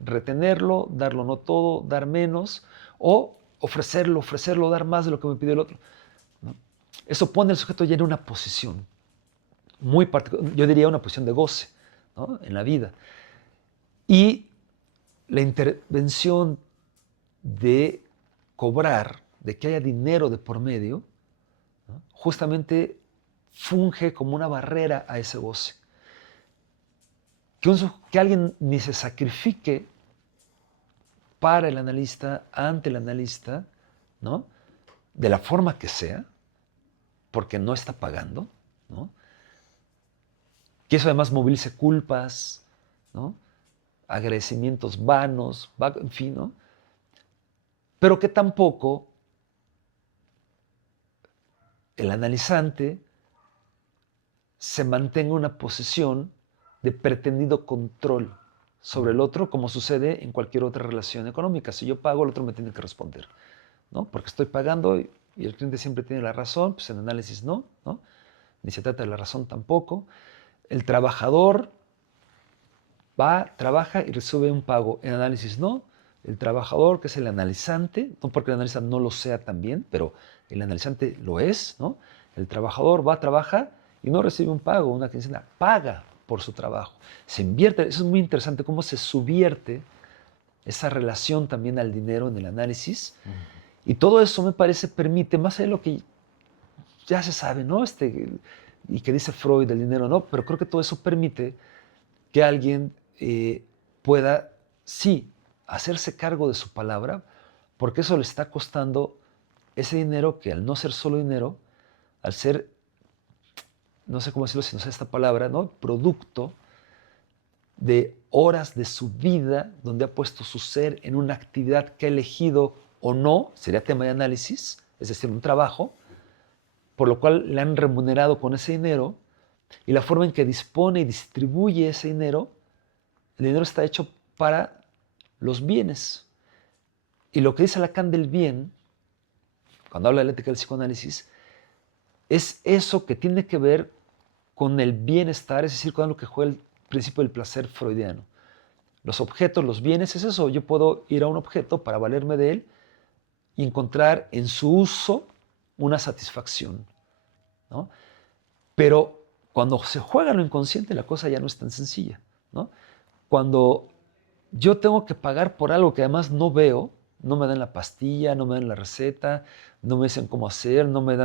Retenerlo, darlo no todo, dar menos, o ofrecerlo, dar más de lo que me pide el otro, ¿no? Eso pone al sujeto ya en una posición muy particular, yo diría una posición de goce, ¿no?, en la vida. Y la intervención de cobrar, de que haya dinero de por medio, ¿no?, justamente funge como una barrera a ese goce. Que alguien ni se sacrifique para el analista, ante el analista, ¿no?, de la forma que sea, porque no está pagando, ¿no?, que eso además movilice culpas, ¿no?, agradecimientos vanos, en fin, ¿no?, pero que tampoco el analizante se mantenga en una posición de pretendido control sobre el otro, como sucede en cualquier otra relación económica. Si yo pago, el otro me tiene que responder, ¿no?, porque estoy pagando y el cliente siempre tiene la razón, pues en análisis no, ¿no?, ni se trata de la razón tampoco. El trabajador va, trabaja y recibe un pago. En análisis no. El trabajador, que es el analizante, no porque el analista no lo sea también, pero el analizante lo es, ¿no? El trabajador va, trabaja y no recibe un pago, una quincena, paga por su trabajo. Se invierte, eso es muy interesante, cómo se subvierte esa relación también al dinero en el análisis. Y todo eso me parece permite, más allá de lo que ya se sabe, ¿no?, y que dice Freud del dinero, ¿no?, pero creo que todo eso permite que alguien pueda, sí, hacerse cargo de su palabra, porque eso le está costando ese dinero que, al no ser solo dinero, al ser, no sé cómo decirlo si no sé esta palabra, ¿no?, producto de horas de su vida donde ha puesto su ser en una actividad que ha elegido o no, sería tema de análisis, es decir, un trabajo, por lo cual le han remunerado con ese dinero, y la forma en que dispone y distribuye ese dinero, el dinero está hecho para los bienes. Y lo que dice Lacan del bien, cuando habla de la ética del psicoanálisis, es eso que tiene que ver con el bienestar, es decir, con lo que juega el principio del placer freudiano. Los objetos, los bienes, es eso. Yo puedo ir a un objeto para valerme de él y encontrar en su uso una satisfacción, ¿no? Pero cuando se juega lo inconsciente, la cosa ya no es tan sencilla, ¿no? Cuando yo tengo que pagar por algo que además no veo, no me dan la pastilla, no me dan la receta, no me dicen cómo hacer, no me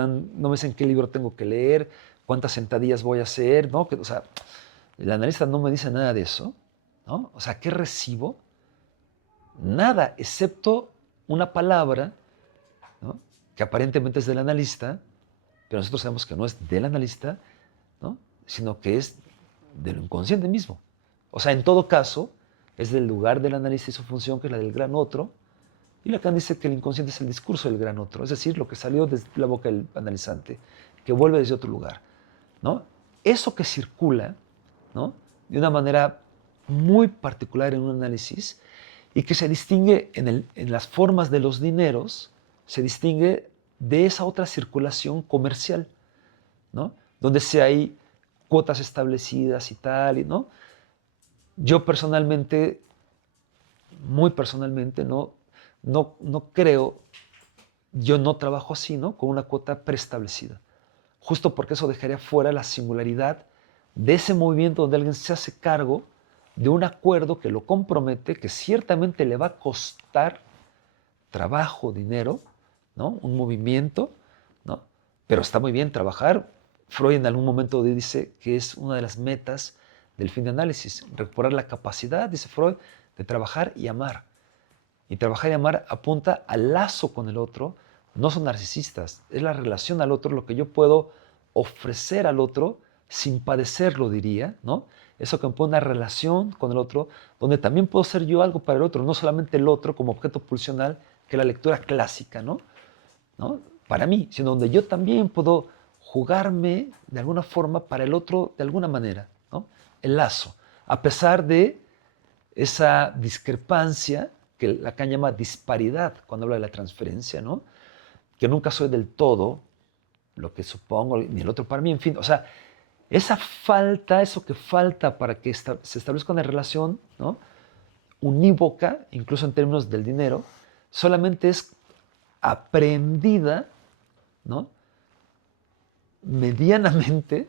dicen qué libro tengo que leer, cuántas sentadillas voy a hacer, ¿no? O sea, el analista no me dice nada de eso, ¿no? O sea, ¿qué recibo? Nada, excepto una palabra, ¿no? Que aparentemente es del analista, pero nosotros sabemos que no es del analista, ¿no? Sino que es del inconsciente mismo. O sea, en todo caso, es del lugar del analista y su función, que es la del gran otro, y Lacan dice que el inconsciente es el discurso del gran otro, es decir, lo que salió desde la boca del analizante, que vuelve desde otro lugar, ¿no? Eso que circula, ¿no? De una manera muy particular en un análisis y que se distingue en las formas de los dineros, se distingue de esa otra circulación comercial, ¿no? Donde sí hay cuotas establecidas y tal, ¿no? Yo personalmente, muy personalmente, no creo, yo no trabajo así, ¿no? Con una cuota preestablecida. Justo porque eso dejaría fuera la singularidad de ese movimiento donde alguien se hace cargo de un acuerdo que lo compromete, que ciertamente le va a costar trabajo, dinero, ¿no? Un movimiento, ¿no? Pero está muy bien trabajar. Freud en algún momento dice que es una de las metas del fin de análisis, recuperar la capacidad, dice Freud, de trabajar y amar. Y trabajar y amar apunta al lazo con el otro. No son narcisistas, es la relación al otro, lo que yo puedo ofrecer al otro sin padecerlo, diría, ¿no? Eso que me pone una relación con el otro, donde también puedo ser yo algo para el otro, no solamente el otro como objeto pulsional, que es la lectura clásica, ¿no? ¿No? Para mí, sino donde yo también puedo jugarme de alguna forma para el otro de alguna manera, ¿no? El lazo, a pesar de esa discrepancia que Lacan llama disparidad cuando habla de la transferencia, ¿no? Que nunca soy del todo lo que supongo, ni el otro para mí, en fin, o sea, esa falta, eso que falta para que se establezca una relación, ¿no? Unívoca, incluso en términos del dinero, solamente es aprendida, ¿no? Medianamente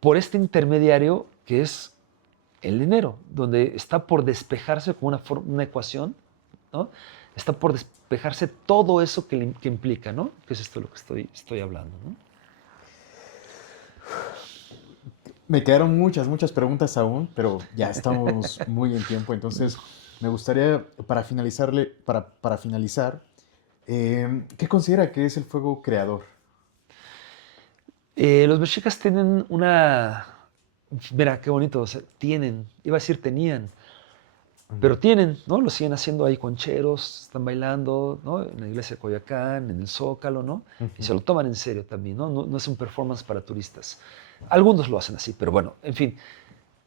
por este intermediario que es el dinero, donde está por despejarse como una ecuación, ¿no? Está por despejarse todo eso que implica, ¿no? Que es esto de lo que estoy hablando, ¿no? Me quedaron muchas preguntas aún, pero ya estamos muy en tiempo, entonces me gustaría, para finalizar, ¿qué considera que es el fuego creador? Los mexicas tienen una... Mira, qué bonito, o sea, tienen, iba a decir tenían, pero tienen, ¿no? Lo siguen haciendo ahí con cheros, están bailando, ¿no? En la iglesia de Coyoacán, en el Zócalo, ¿no? Y se lo toman en serio también, ¿no? No es un performance para turistas. Algunos lo hacen así, pero bueno, en fin.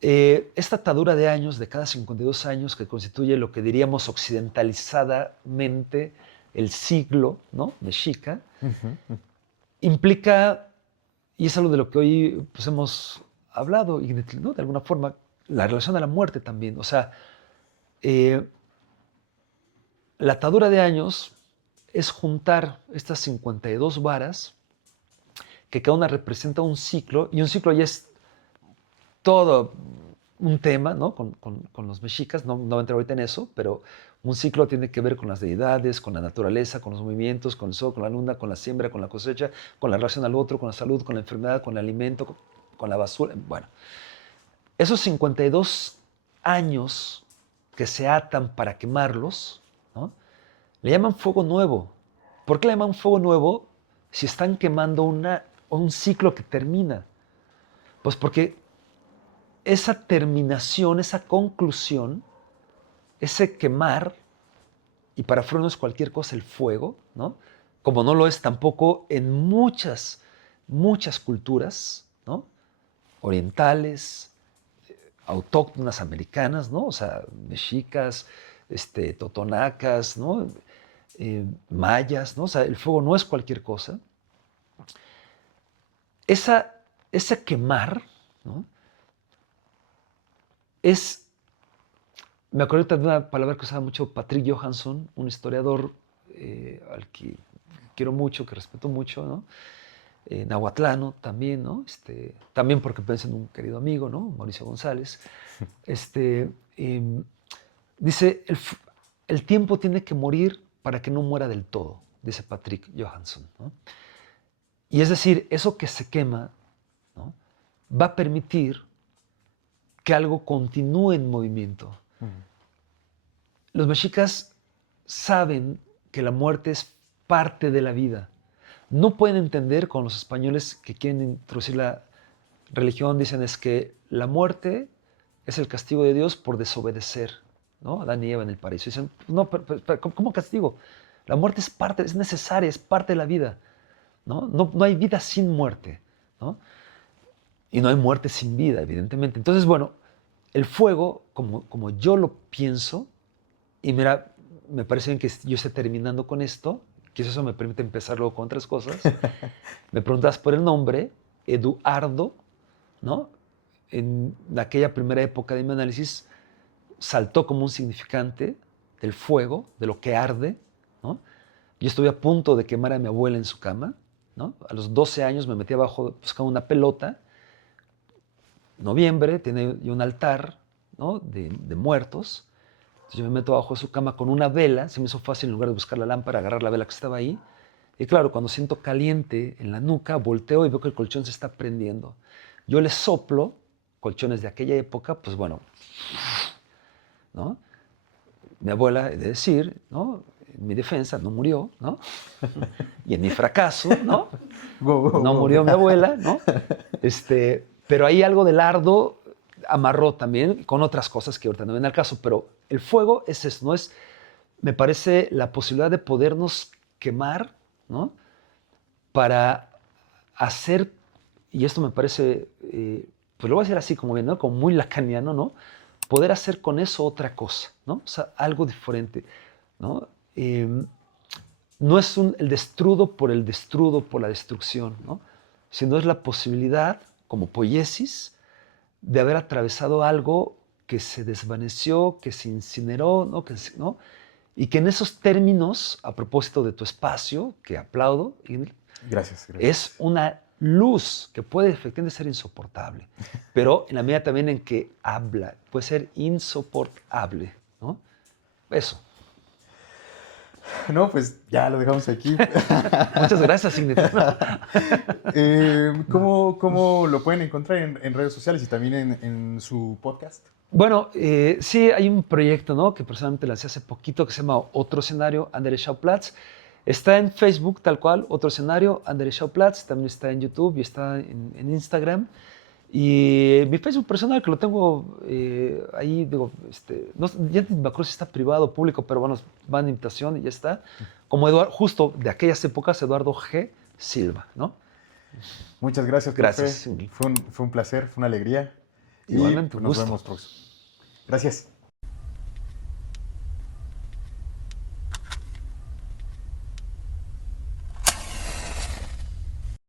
Esta atadura de años, de cada 52 años, que constituye lo que diríamos occidentalizadamente el siglo, ¿no? Mexica, implica, y es algo de lo que hoy pues, hemos hablado, y ¿no? De alguna forma, la relación a la muerte también. O sea, eh, la atadura de años es juntar estas 52 varas, que cada una representa un ciclo, y un ciclo ya es todo un tema, ¿no? Con los mexicas, no voy a entrar ahorita en eso, pero un ciclo tiene que ver con las deidades, con la naturaleza, con los movimientos, con el sol, con la luna, con la siembra, con la cosecha, con la relación al otro, con la salud, con la enfermedad, con el alimento, con la basura. Bueno, esos 52 años que se atan para quemarlos, ¿no? Le llaman fuego nuevo. ¿Por qué le llaman fuego nuevo si están quemando un ciclo que termina? Pues porque esa terminación, esa conclusión, ese quemar, y para Freud no es cualquier cosa el fuego, ¿no? Como no lo es tampoco en muchas culturas, ¿no? Orientales, autóctonas americanas, ¿no? O sea, mexicas, totonacas, ¿no? Mayas, ¿no? O sea, el fuego no es cualquier cosa. Ese quemar, ¿no? Me acuerdo también de una palabra que usaba mucho Patrick Johansson, un historiador al que quiero mucho, que respeto mucho, ¿no? Nahuatlano también, ¿no? También porque pienso en un querido amigo, ¿no? Mauricio González. Dice, el tiempo tiene que morir para que no muera del todo, dice Patrick Johansson, ¿no? Y es decir, eso que se quema, ¿no?, va a permitir que algo continúe en movimiento. Los mexicas saben que la muerte es parte de la vida. No pueden entender con los españoles que quieren introducir la religión, dicen es que la muerte es el castigo de Dios por desobedecer, ¿no? Adán y Eva en el paraíso. Dicen, no, pero ¿cómo castigo? La muerte es parte, es necesaria, es parte de la vida, ¿no? No hay vida sin muerte, ¿no? Y no hay muerte sin vida, evidentemente. Entonces, bueno, el fuego, como yo lo pienso, y mira, me parece bien que yo esté terminando con esto, que eso me permite empezar luego con otras cosas. Me preguntas por el nombre, Eduardo, ¿no? En aquella primera época de mi análisis, saltó como un significante del fuego, de lo que arde, ¿no? Yo estuve a punto de quemar a mi abuela en su cama, ¿no? A los 12 años me metí abajo buscando una pelota. Noviembre, tiene un altar, ¿no?, de muertos. Entonces yo me meto abajo de su cama con una vela. Se me hizo fácil, en lugar de buscar la lámpara, agarrar la vela que estaba ahí. Y claro, cuando siento caliente en la nuca, volteo y veo que el colchón se está prendiendo. Yo le soplo, colchones de aquella época, pues bueno, ¿no? Mi abuela, he de decir, ¿no?, en mi defensa, no murió, ¿no? Y en mi fracaso, ¿no?, no murió mi abuela, ¿no? Pero ahí algo del ardo amarró también con otras cosas que ahorita no ven al caso, pero el fuego es eso, ¿no? Me parece la posibilidad de podernos quemar, ¿no?, para hacer, y esto me parece, pues lo voy a decir así como bien, ¿no?, como muy lacaniano, ¿no?, poder hacer con eso otra cosa, ¿no? O sea, algo diferente, ¿no? No es el destrudo por la destrucción, ¿no?, sino es la posibilidad, como poiesis, de haber atravesado algo que se desvaneció, que se incineró, ¿no?, ¿no? Y que en esos términos, a propósito de tu espacio, que aplaudo, Gracias. es una luz que puede efectivamente ser insoportable, pero en la medida también en que habla, puede ser insoportable, ¿no? Eso. No, pues ya lo dejamos aquí. Muchas gracias, Ignacio. ¿Cómo lo pueden encontrar en redes sociales y también en su podcast? Bueno, sí, hay un proyecto, ¿no?, que personalmente lancé hace poquito que se llama Otro Escenario, Andere Schauplatz. Está en Facebook, tal cual, Otro Escenario, Andere Schauplatz. También está en YouTube y está en Instagram. Y mi Facebook personal, que lo tengo ahí, digo, no, ya ni me acuerdo si está privado o público, pero bueno, va en invitación y ya está. Como Eduardo, justo de aquellas épocas, Eduardo G. Silva, ¿no? Muchas gracias, Gracias. profe. Fue un placer, fue una alegría. Igualmente, y un nos gusto. vemos próximo. Gracias.